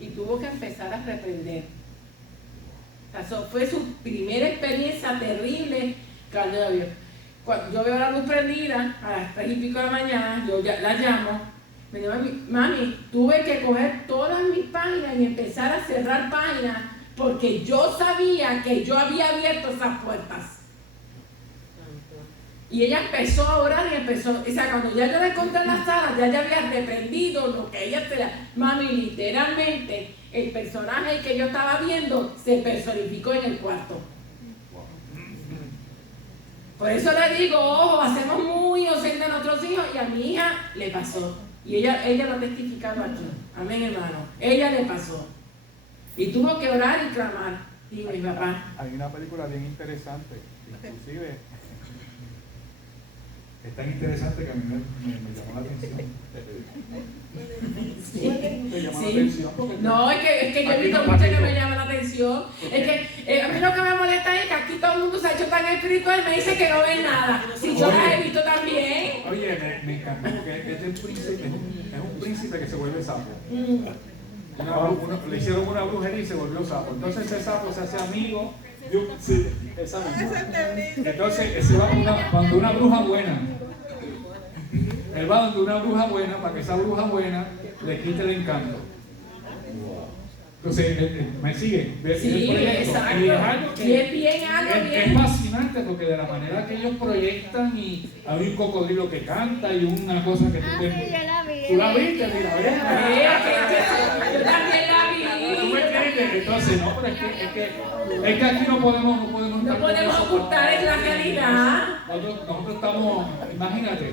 Y tuvo que empezar a reprender. O sea, fue su primera experiencia terrible cuando ella vio. Cuando yo veo la luz prendida a las 3 y pico de la mañana, yo la llamo, me dijo, mami, tuve que coger todas mis páginas y empezar a cerrar páginas porque yo sabía que yo había abierto esas puertas. Y ella empezó a orar y empezó, o sea, cuando ya yo le conté en la sala, ya había reprendido lo que ella hacía. Mami, literalmente, el personaje que yo estaba viendo se personificó en el cuarto. Por eso le digo, ojo, hacemos muy inocentes a nuestros hijos y a mi hija le pasó. Y ella lo ha testificado aquí. Amén, hermano. Ella le pasó. Y tuvo que orar y clamar. Digo, mi papá. Hay una película bien interesante, inclusive. Es tan interesante que a mí me llamó la atención. ¿Te llamó la atención? No, es que yo he visto mucho que me llama la atención. Es que a mí lo que me molesta es que aquí todo el mundo se ha hecho tan espiritual y me dice que no ven nada. Si yo las he visto también. Oye, me encantó porque es un príncipe que se vuelve sapo. Le hicieron una brujería y se volvió sapo. Entonces ese sapo se hace amigo. Sí, esa misma. Entonces, ese va cuando una bruja buena. Él va donde una bruja buena para que esa bruja buena le quite el encanto. Entonces, ¿me sigue? Sí, exacto. Y es bien algo bien. Es fascinante porque de la manera que ellos proyectan y hay un cocodrilo que canta y una cosa que tú te... Sí, yo la vi. ¿Tú la viste? Mira, Yo también la vi. ¿Tú me entiendes? Entonces, no, pero es que aquí no podemos no podemos ocultar, es la realidad. Nosotros estamos, imagínate.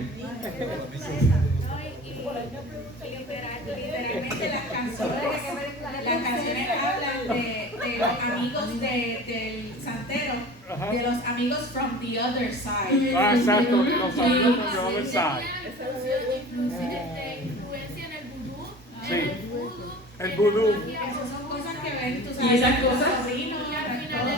Literalmente las canciones hablan de amigos del santero, Ajá. de los amigos from the other side. Ah, exacto, los amigos con the other side. Influencia en el vudú, Sí. en el vudú, El en vudú. la magia. Esas son cosas que ven, tú Y sabes, esas los cosas. sobrinos,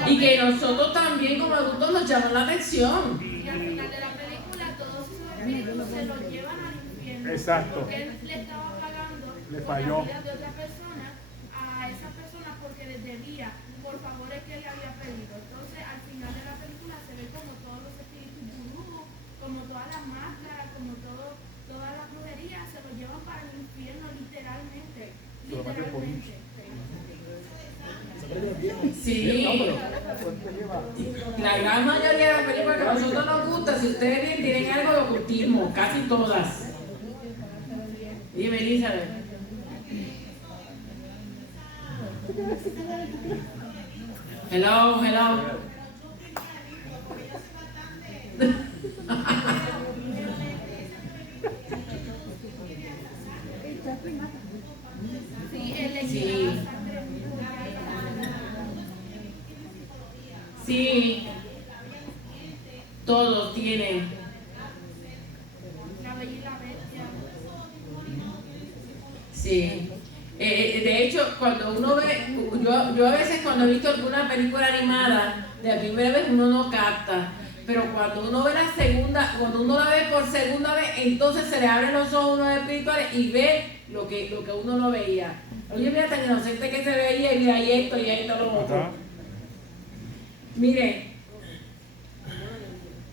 Y que nosotros también como adultos nos llaman la atención. Y al final de la película todos esos espíritus se los llevan al infierno. Exacto. Porque él le estaba pagando Le con falló. la vida de otra persona a esa persona porque le debía por favores que le había pedido. Entonces al final de la película se ve como todos los espíritus vudú, como todas las máscaras, como todas las brujerías se los llevan para el infierno literalmente. Se lo meten por Literalmente. Sí. La gran mayoría de las películas que a nosotros nos gustan, si ustedes bien, tienen algo de ocultismo, casi todas. Dime, Elizabeth. Hello, hello. Sí, él le Sí. lleva la sangre pura. Sí, todos tienen. La Bella y la Bestia. Sí. De hecho, cuando uno ve, yo a veces cuando he visto alguna película animada, de la primera vez uno no capta, pero cuando uno ve la segunda, cuando uno la ve por segunda vez, entonces se le abren los ojos unos espirituales y ve lo que uno no veía. Oye, mira tan inocente que se veía y mira y esto, lo otro. Ajá. Mire,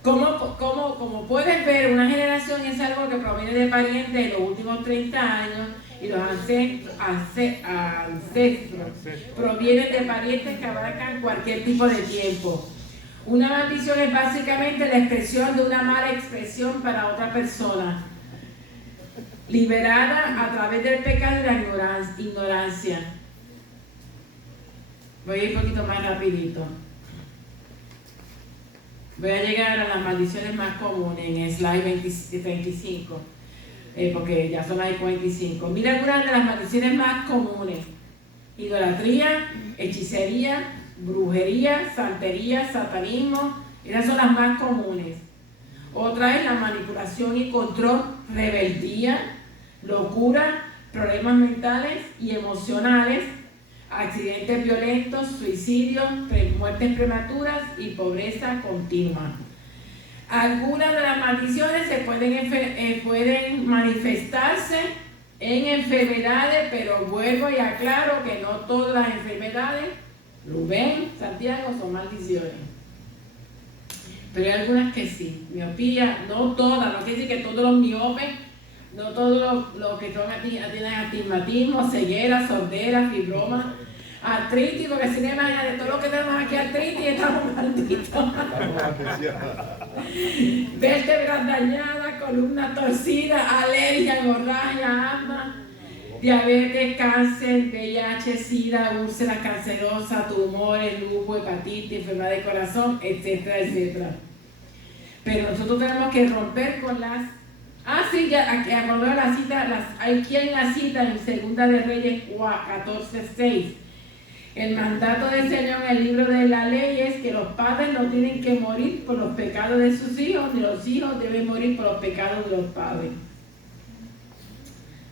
como puedes ver, una generación es algo que proviene de parientes de los últimos 30 años y los ancestros provienen de parientes que abarcan cualquier tipo de tiempo. Una maldición es básicamente la expresión de una mala expresión para otra persona, liberada a través del pecado y la ignorancia. Voy a ir un poquito más rapidito. Voy a llegar a las maldiciones más comunes en slide 25, porque ya son las 45. Mira algunas de las maldiciones más comunes: idolatría, hechicería, brujería, santería, satanismo. Esas son las más comunes. Otra es la manipulación y control, rebeldía, locura, problemas mentales y emocionales, accidentes violentos, suicidios, muertes prematuras y pobreza continua. Algunas de las maldiciones se pueden manifestarse en enfermedades, pero vuelvo y aclaro que no todas las enfermedades, Rubén, Santiago, son maldiciones. Pero hay algunas que sí. Miopía, no todas, no quiere decir que todos los miopes, no todos los que tienen astigmatismo, ceguera, sordera, fibroma, artritis, porque si no imagínate todo lo que tenemos aquí artritis y estamos malditos. Vértebras dañadas, columna torcida, alergia, hemorragia, asma, diabetes, cáncer, VIH, SIDA, úlceras cancerosas, tumores, lupus, hepatitis, enfermedad de corazón, etcétera, etcétera. Pero nosotros tenemos que romper con las... Ah, sí, ya acordé la cita, aquí en la cita en Segunda de Reyes 14:6. El mandato del Señor en el libro de la ley es que los padres no tienen que morir por los pecados de sus hijos, ni los hijos deben morir por los pecados de los padres.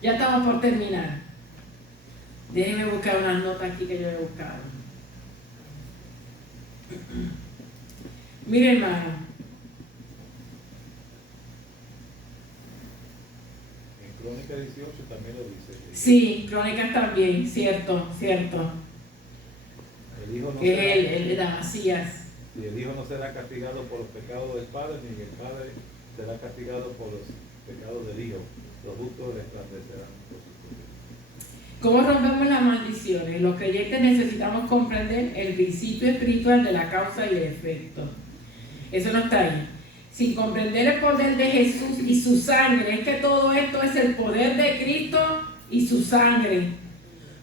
Ya estamos por terminar. Déjenme buscar unas notas aquí que yo he buscado. Mire, hermano. En Crónica 18 también lo dice. Sí, Crónicas también, cierto. El hijo no Que será, es el de Damasías. y el hijo no será castigado por los pecados del padre, ni el padre será castigado por los pecados del hijo. Los justos resplandecerán por sus frutos. ¿Cómo rompemos las maldiciones? Los creyentes necesitamos comprender el principio espiritual de la causa y el efecto. Eso no está ahí. Sin comprender el poder de Jesús y su sangre, es que todo esto es el poder de Cristo y su sangre.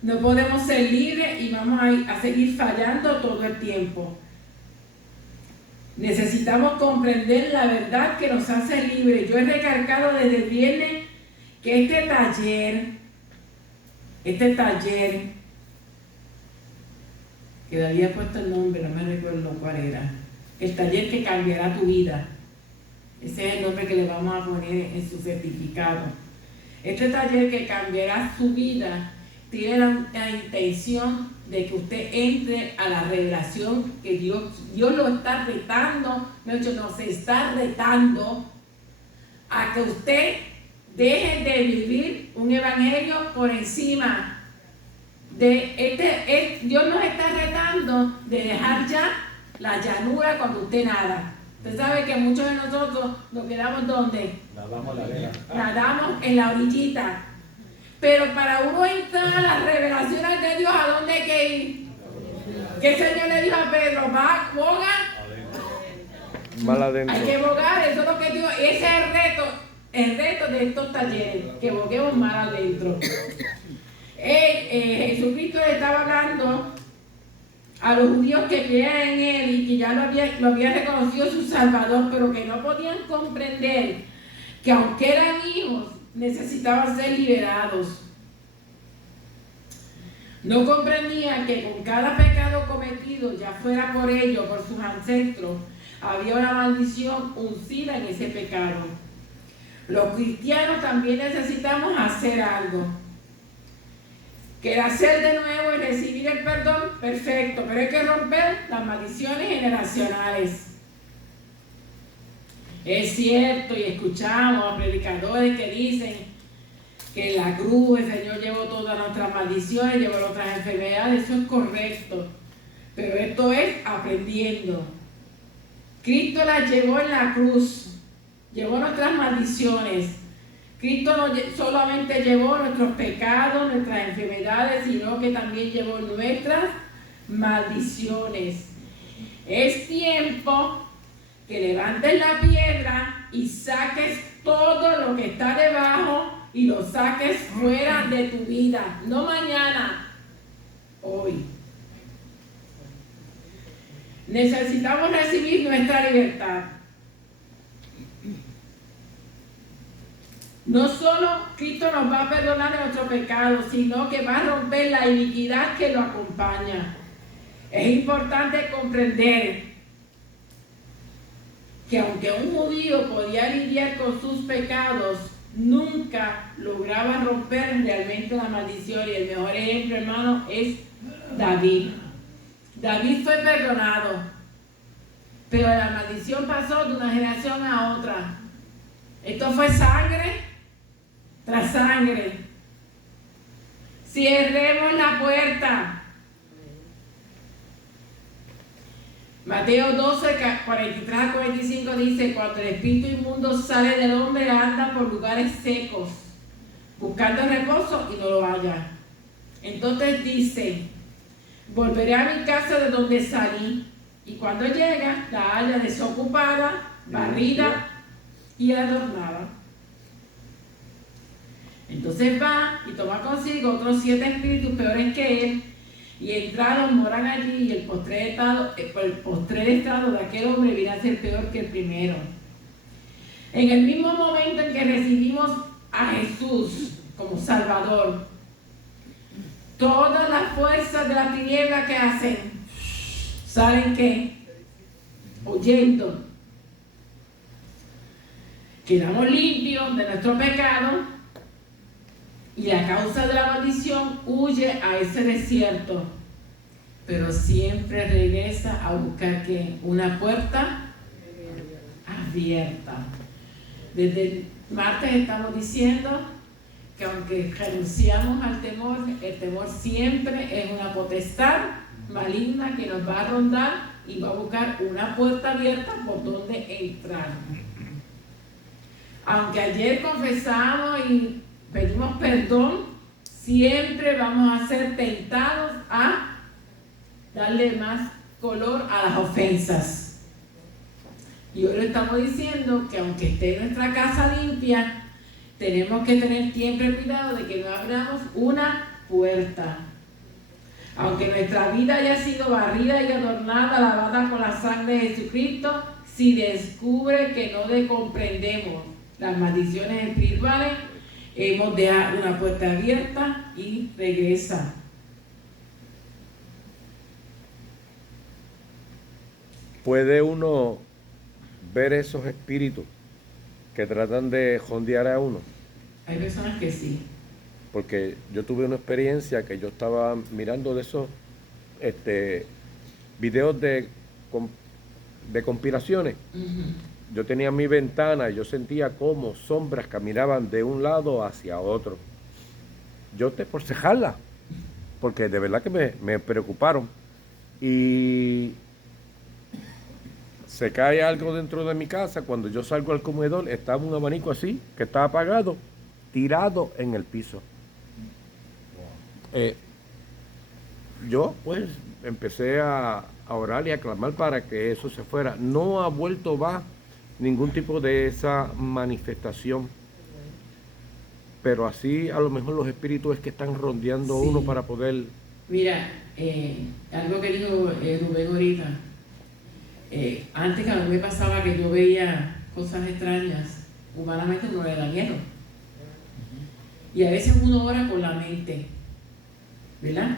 No podemos ser libres y vamos a seguir fallando todo el tiempo. Necesitamos comprender la verdad que nos hace libres. Yo he recalcado desde el viernes que este taller que le había puesto el nombre, no me recuerdo cuál era. El taller que cambiará tu vida. Ese es el nombre que le vamos a poner en su certificado. Este taller que cambiará su vida tiene la intención de que usted entre a la revelación que Dios lo está retando, nos está retando a que usted deje de vivir un evangelio por encima de Dios nos está retando de dejar ya la llanura cuando usted nada. Usted sabe que muchos de nosotros nos quedamos donde nadamos en la orillita. Pero para uno entrar a las revelaciones de Dios, ¿a dónde hay que ir? ¿Qué el Señor le dijo a Pedro? ¿Va, boga? Mal adentro. Hay que bogar, eso es lo que digo. Ese es el reto de estos talleres, que boguemos mal adentro. Jesucristo le estaba hablando a los judíos que creían en Él y que ya lo había reconocido su Salvador, pero que no podían comprender que aunque eran hijos, necesitaban ser liberados. No comprendían que con cada pecado cometido, ya fuera por ellos o por sus ancestros, había una maldición uncida en ese pecado. Los cristianos también necesitamos hacer algo. Que nacer de nuevo y recibir el perdón, perfecto, pero hay que romper las maldiciones generacionales. Es cierto, y escuchamos a predicadores que dicen que en la cruz el Señor llevó todas nuestras maldiciones, llevó nuestras enfermedades, eso es correcto, pero esto es aprendiendo. Cristo las llevó en la cruz, llevó nuestras maldiciones. Cristo no solamente llevó nuestros pecados, nuestras enfermedades, sino que también llevó nuestras maldiciones. Es tiempo que levantes la piedra y saques todo lo que está debajo y lo saques fuera de tu vida. No mañana, hoy. Necesitamos recibir nuestra libertad. No solo Cristo nos va a perdonar nuestros pecados, sino que va a romper la iniquidad que lo acompaña. Es importante comprender que aunque un judío podía lidiar con sus pecados, nunca lograba romper realmente la maldición. Y el mejor ejemplo, hermano, es David. David fue perdonado, pero la maldición pasó de una generación a otra. Esto fue sangre tras sangre. Cerremos la puerta. Mateo 12, 43 a 45 dice: cuando el espíritu inmundo sale del hombre, anda por lugares secos, buscando reposo y no lo halla. Entonces dice: volveré a mi casa de donde salí. Y cuando llega, la halla desocupada, barrida y adornada. Entonces va y toma consigo otros 7 espíritus peores que él, y entrados moran allí, y el postrer estado de aquel hombre viene a ser peor que el primero. En el mismo momento en que recibimos a Jesús como Salvador, todas las fuerzas de la tiniebla que hacen, ¿saben qué? Huyendo. Quedamos limpios de nuestro pecado, y la causa de la maldición huye a ese desierto, pero siempre regresa a buscar ¿qué? Una puerta abierta. Desde el martes estamos diciendo que aunque renunciamos al temor, el temor siempre es una potestad maligna que nos va a rondar y va a buscar una puerta abierta por donde entrar. Aunque ayer confesamos y pedimos perdón, siempre vamos a ser tentados a darle más color a las ofensas. Y hoy lo estamos diciendo que aunque esté nuestra casa limpia, tenemos que tener siempre cuidado de que no abramos una puerta. Aunque nuestra vida haya sido barrida y adornada, lavada con la sangre de Jesucristo, si descubre que no comprendemos las maldiciones espirituales, hemos dejado una puerta abierta y regresa. puede uno ver esos espíritus que tratan de jondear a uno. Hay personas que sí. Porque yo tuve una experiencia que yo estaba mirando de esos videos de conspiraciones. Yo tenía mi ventana y yo sentía cómo sombras caminaban de un lado hacia otro. Yo por cejarla, porque de verdad que me preocuparon. Y se cae algo dentro de mi casa. Cuando yo salgo al comedor, estaba un abanico así, que estaba apagado, tirado en el piso. Yo pues empecé a orar y a clamar para que eso se fuera. No ha vuelto ningún tipo de esa manifestación, pero así a lo mejor los espíritus es que están rondeando a uno para poder... Mira, algo que dijo Rubén ahorita, antes que a mí me pasaba que yo veía cosas extrañas, humanamente uno le da miedo. Y a veces uno ora con la mente, ¿verdad?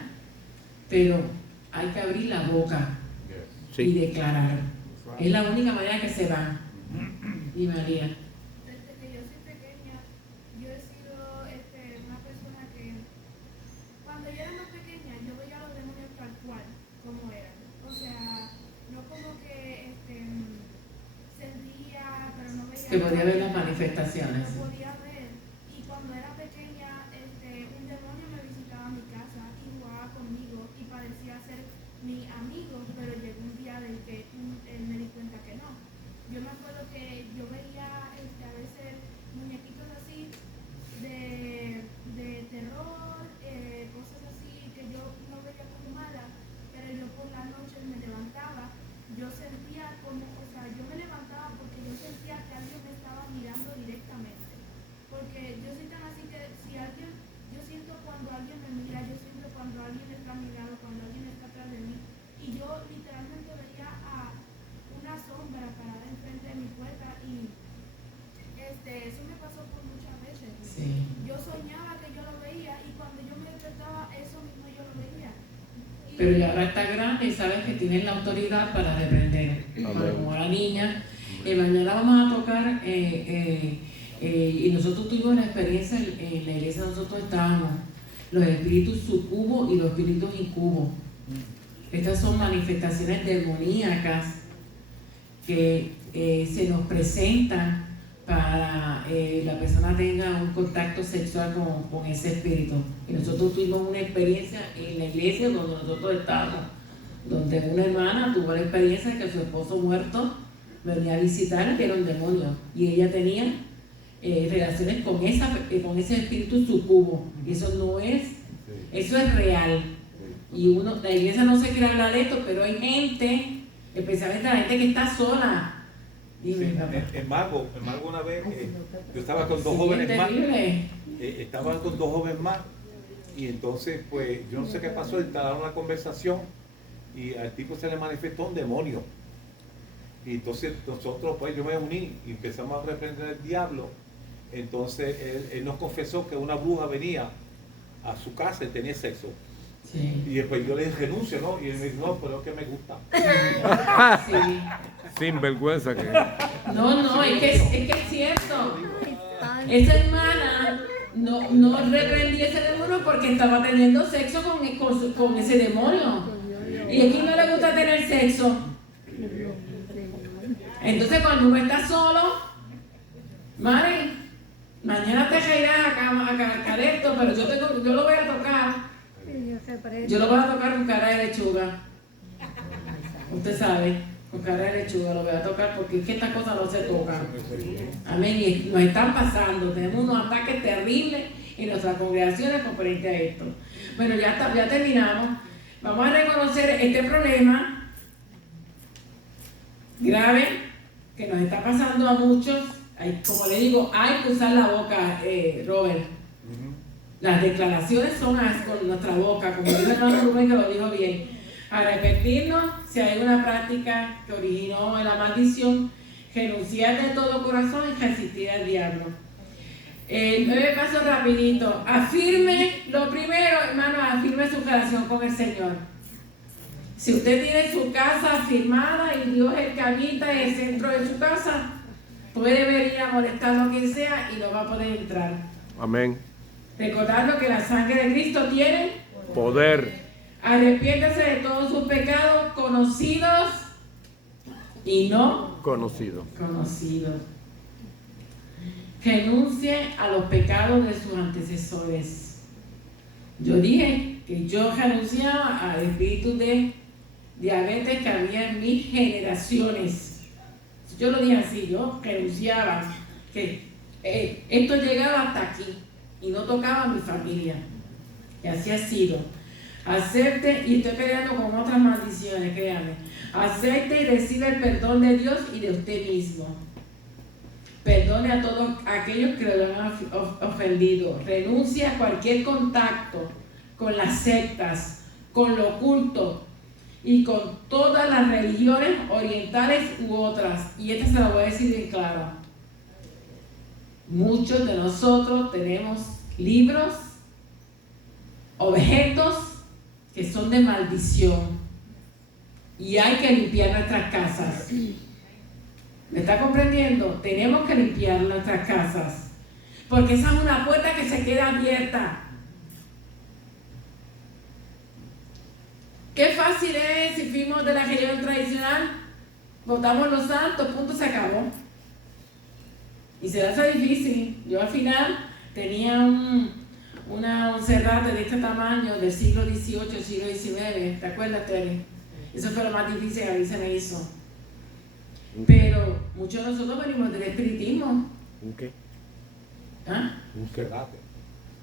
Pero hay que abrir la boca y declarar. Es la única manera que se va. Y María. Desde que yo soy pequeña, yo he sido una persona que, cuando yo era más pequeña, yo veía a los demonios tal cual, como eran. O sea, no como que sentía, pero no veía. Que podía ver las manifestaciones. No podía ver. Y cuando era pequeña, un demonio me visitaba a mi casa y jugaba conmigo y parecía ser mi amigo, pero llegó un día del que me di cuenta que no. Yo me acuerdo que yo veía a veces muñequitos así de terror, cosas así que yo no veía como malas, pero yo por la noche me levantaba, yo sentía como, o sea, yo me levantaba porque yo sentía que alguien me estaba mirando directamente. Porque yo soy tan así que si alguien, yo siento cuando alguien me mira, yo siento cuando alguien está a mi lado, cuando alguien está atrás de mí, y yo literalmente veía a una sombra parada enfrente de mi puerta y eso me pasó por muchas veces. Sí. Yo soñaba que yo lo veía y cuando yo me despertaba eso mismo yo lo veía. Pero ya ahora está grande y sabes que tienes la autoridad para reprender. Como la niña. Mañana vamos a tocar y nosotros tuvimos una experiencia en la iglesia, nosotros estábamos los espíritus sucubos y los espíritus incubos. Estas son manifestaciones demoníacas que se nos presentan para la persona tenga un contacto sexual con ese espíritu. Y nosotros tuvimos una experiencia en la iglesia donde nosotros estábamos, donde una hermana tuvo la experiencia de que su esposo muerto venía a visitar, que era un demonio, y ella tenía relaciones con ese espíritu sucubo. Y eso no es, eso es real. Y la iglesia no se quiere hablar de esto, pero hay gente, especialmente la gente que está sola. Dime, en Mago una vez, yo estaba con dos jóvenes más. Estaba con dos jóvenes más. Y entonces, pues, yo no sé qué pasó, instalaron la conversación y al tipo se le manifestó un demonio. Y entonces nosotros, pues, yo me uní y empezamos a reprender al diablo. Entonces, él nos confesó que una bruja venía a su casa y tenía sexo. Sí. Y después yo le dije renuncio, ¿no? Y él me dijo, no, pero es que me gusta. Sí. Sin vergüenza que... No, es que es cierto. Esa hermana no reprendía ese demonio porque estaba teniendo sexo con ese demonio. Y a quién no le gusta tener sexo. Entonces cuando uno está solo, Mari, mañana te caerás a cargar esto, pero yo lo voy a tocar. Yo lo voy a tocar con cara de lechuga. Usted sabe, con cara de lechuga lo voy a tocar porque es que estas cosas no se tocan. Amén. Y nos están pasando. Tenemos unos ataques terribles en nuestras congregaciones conferente a esto. Bueno, ya terminamos. Vamos a reconocer este problema grave que nos está pasando a muchos. Como le digo, hay que usar la boca, Robert. Las declaraciones son con nuestra boca, como dijo el hermano Rubén que lo dijo bien. Arrepentirnos si hay una práctica que originó en la maldición, renunciar de todo corazón y resistir al diablo. 9 pasos rapidito. Afirme, lo primero, hermano, afirme su relación con el Señor. Si usted tiene su casa firmada y Dios es el que habita en el centro de su casa, puede venir a molestar a quien sea y no va a poder entrar. Amén. Recordando que la sangre de Cristo tiene Poder. Arrepiéntase de todos sus pecados conocidos y no Conocido. conocidos. Renuncie a los pecados de sus antecesores. Yo dije que yo renunciaba al espíritu de diabetes que había en mis generaciones. Yo lo dije así, yo renunciaba, que esto llegaba hasta aquí y no tocaba a mi familia. Y así ha sido. Acepte, y estoy peleando con otras maldiciones, créanme. Acepte y recibe el perdón de Dios y de usted mismo. Perdone a todos aquellos que lo han ofendido. Renuncie a cualquier contacto con las sectas, con lo oculto y con todas las religiones orientales u otras. Y esta se la voy a decir bien claro. Muchos de nosotros tenemos libros, objetos que son de maldición y hay que limpiar nuestras casas. ¿Me está comprendiendo? Tenemos que limpiar nuestras casas porque esa es una puerta que se queda abierta. Qué fácil es si fuimos de la religión tradicional, votamos los santos, punto, se acabó. Y se hace difícil. Yo al final tenía un cerrate de este tamaño del siglo XVIII, siglo XIX. ¿Te acuerdas, Terry? Eso fue lo más difícil que a mí se me hizo. Pero muchos de nosotros venimos del espiritismo. ¿Un qué? ¿Ah? ¿Un qué?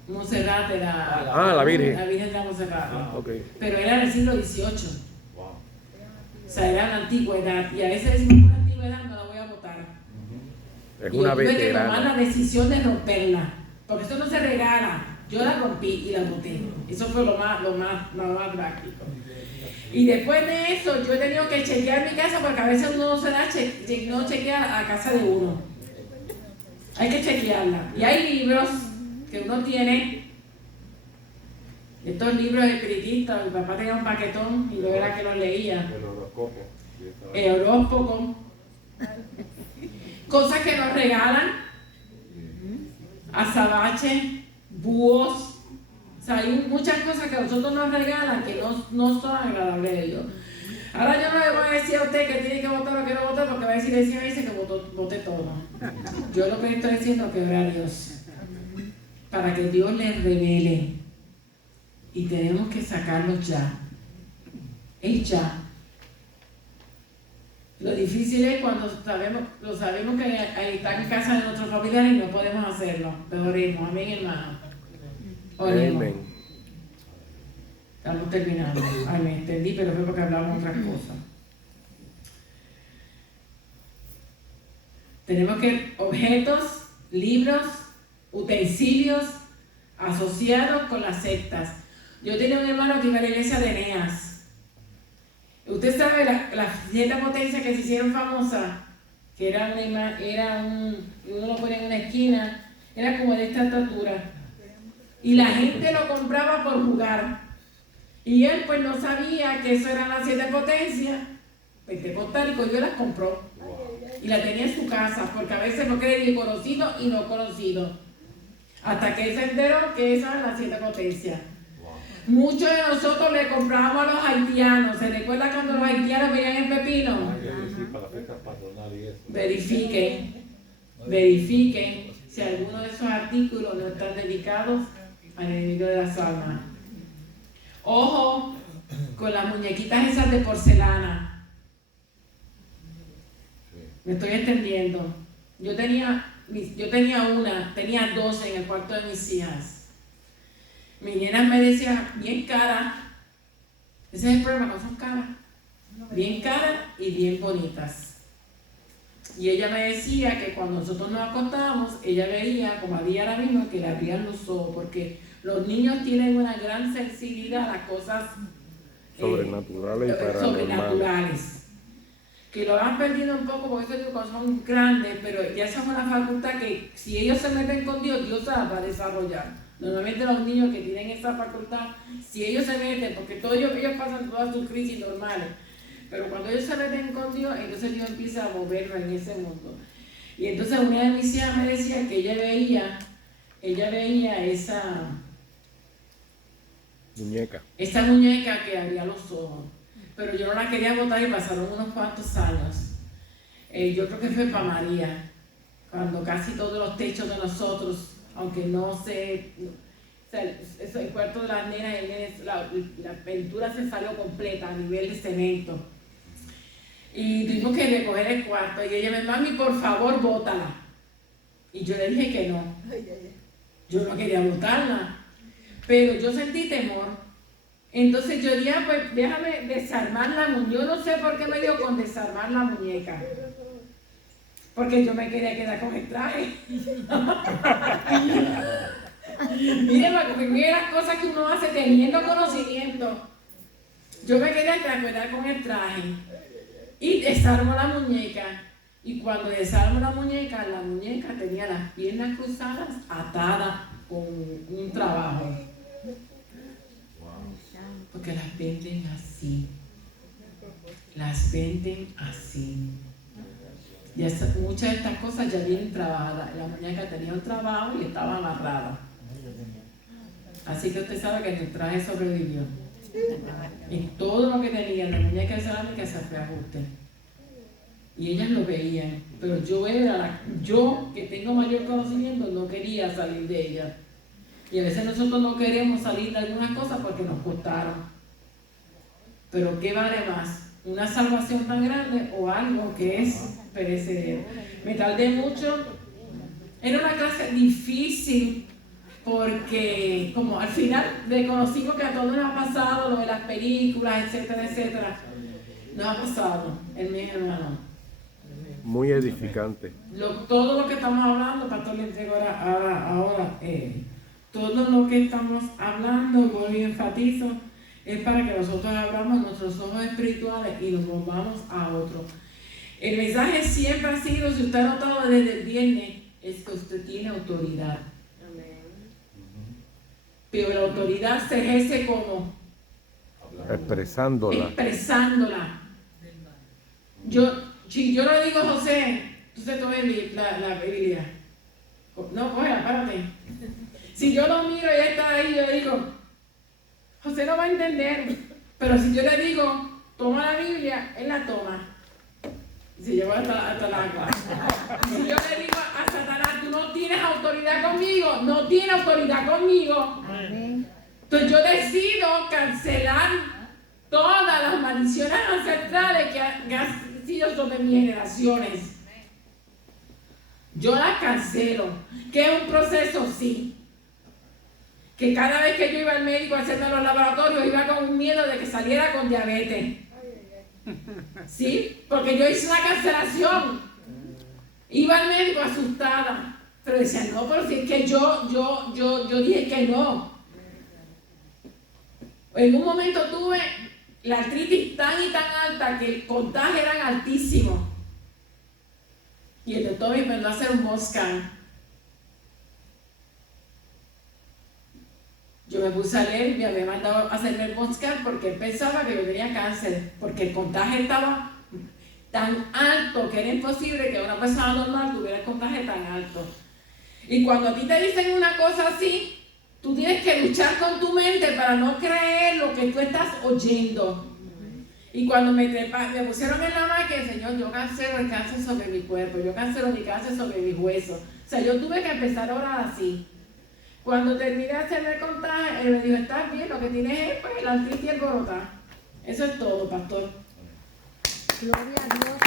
Monserrate era... la Virgen. La Virgen de la Monserrate. Okay. Pero era del siglo XVIII. Wow. O sea, era la antigüedad. Y a veces decimos una antigüedad, no la voy a votar. Es y una yo tuve que veterana. tomar la decisión de romperla. Porque eso no se regala. Yo la rompí y la boté. Eso fue lo más práctico. Y después de eso, yo he tenido que chequear mi casa porque a veces uno no chequea la casa de uno. Hay que chequearla. Y hay libros que uno tiene, estos libros espiritistas. Mi papá tenía un paquetón y yo era que los leía. El horóscopo. Cosas que nos regalan. Azabache, búhos. O sea, hay muchas cosas que a nosotros nos regalan que no son agradables a Dios. Ahora yo no le voy a decir a usted que tiene que votar o que no votar porque va a decir, decía, dice que voté todo. Yo lo que estoy diciendo es que ore a Dios para que Dios le revele y tenemos que sacarlo ya. Es ya. Lo difícil es cuando sabemos que está en casa de nuestros familiares y no podemos hacerlo. Pero oremos, amén, hermano. Oremos. Amén. Estamos terminando. Ay, me entendí, pero fue porque hablamos otras cosas. Tenemos que objetos, libros, utensilios asociados con las sectas. Yo tenía un hermano que iba a la iglesia de Eneas. Usted sabe las 7 potencias que se hicieron famosas, que uno lo ponía en una esquina, era como de esta estatura. Y la gente lo compraba por jugar. Y él pues no sabía que eso eran las 7 potencias. Pentecostal, y yo las compró. Y la tenía en su casa, porque a veces no cree ni conocido y no conocido. Hasta que él se enteró que esas eran las 7 potencias. Muchos de nosotros le comprábamos a los haitianos. ¿Se recuerda cuando los haitianos venían en pepino? Verifiquen si alguno de esos artículos no están dedicados al enemigo de las almas. Ojo con las muñequitas esas de porcelana. Me estoy extendiendo. Yo tenía 2 en el cuarto de mis hijas. Mi nena me decía, bien cara. Ese es el problema, no son caras. Bien caras y bien bonitas. Y ella me decía que cuando nosotros nos acostábamos, ella veía, como había ahora mismo, que le abrían los ojos, porque los niños tienen una gran sensibilidad a las cosas sobrenaturales y paranormales. Que lo han perdido un poco porque estos chicos son grandes, pero ya esa es una facultad que si ellos se meten con Dios, Dios se la va a desarrollar. Normalmente los niños que tienen esa facultad, si ellos se meten, porque todos ellos pasan todas sus crisis normales, pero cuando ellos se meten con Dios, entonces Dios empieza a moverlo en ese mundo. Y entonces una de mis hijas me decía que ella veía esa muñeca que abría los ojos, pero yo no la quería botar y pasaron unos cuantos años. Yo creo que fue para María, cuando casi todos los techos de nosotros, aunque no sé, el cuarto de las nenas, la pintura se salió completa a nivel de cemento. Y tuvimos que recoger el cuarto. Y ella me dijo, mami, por favor, bótala. Y yo le dije que no. Yo no quería botarla. Pero yo sentí temor. Entonces yo dije, pues déjame desarmar la muñeca. Yo no sé por qué me dio con desarmar la muñeca. Porque yo me quería quedar con el traje. Miren, las cosas que uno hace teniendo conocimiento. Yo me quería quedar con el traje. Y desarmo la muñeca. Y cuando desarmo la muñeca tenía las piernas cruzadas, atadas con un trabajo. Porque las venden así. Las venden así. Y muchas de estas cosas ya vienen trabajadas. La muñeca tenía un trabajo y estaba amarrada. Así que usted sabe que el traje sobrevivió. Y todo lo que tenía la muñeca de cerámica se fue a ajuste. Y ellas lo veían. Pero yo que tengo mayor conocimiento, no quería salir de ella. Y a veces nosotros no queremos salir de algunas cosas porque nos costaron. Pero ¿qué vale más? ¿Una salvación tan grande o algo que es perecedero? Me tardé mucho. Era una clase difícil porque como al final reconocimos que a todos nos ha pasado lo de las películas, etcétera, etcétera. Nos ha pasado en mi hermano. Muy edificante. Todo lo que estamos hablando, Pastor, le entrego ahora todo lo que estamos hablando, vuelvo y enfatizo, es para que nosotros abramos nuestros ojos espirituales y nos volvamos a otro. El mensaje siempre ha sido, si usted ha notado desde el viernes, es que usted tiene autoridad. Pero la autoridad se ejerce como expresándola. Si yo le digo, José, tú se tome la Biblia. No, cógela, párate. Si yo lo miro y él está ahí, yo le digo, José no va a entender. Pero si yo le digo, toma la Biblia, él la toma. Y se lleva hasta el agua. Si yo le digo a Satanás, tú no tienes autoridad conmigo, no tiene autoridad conmigo. Entonces yo decido cancelar todas las maldiciones ancestrales que han sido sobre mis generaciones. Yo las cancelo. Que es un proceso, sí. Que cada vez que yo iba al médico a hacerme los laboratorios, iba con un miedo de que saliera con diabetes. ¿Sí? Porque yo hice una cancelación. Iba al médico asustada. Pero decía, no, pero si es que yo dije que no. En un momento tuve la artritis tan y tan alta que el contagio eran altísimos. Y el doctor me mandó a hacer un body scan. Yo me puse a leer, me había mandado a hacerme el body scan porque él pensaba que yo tenía cáncer, porque el contagio estaba tan alto que era imposible que una persona normal tuviera el contagio tan alto. Y cuando a ti te dicen una cosa así, tú tienes que luchar con tu mente para no creer lo que tú estás oyendo. Y cuando me pusieron en la máquina, Señor, yo cancelo el cáncer sobre mi cuerpo, yo cancelo mi cáncer sobre mis huesos. O sea, yo tuve que empezar a orar así. Cuando terminé de hacerme el contagio, él me dijo, ¿estás bien? Lo que tienes es pues, la artritis y el borotá. Eso es todo, pastor. Gloria a Dios.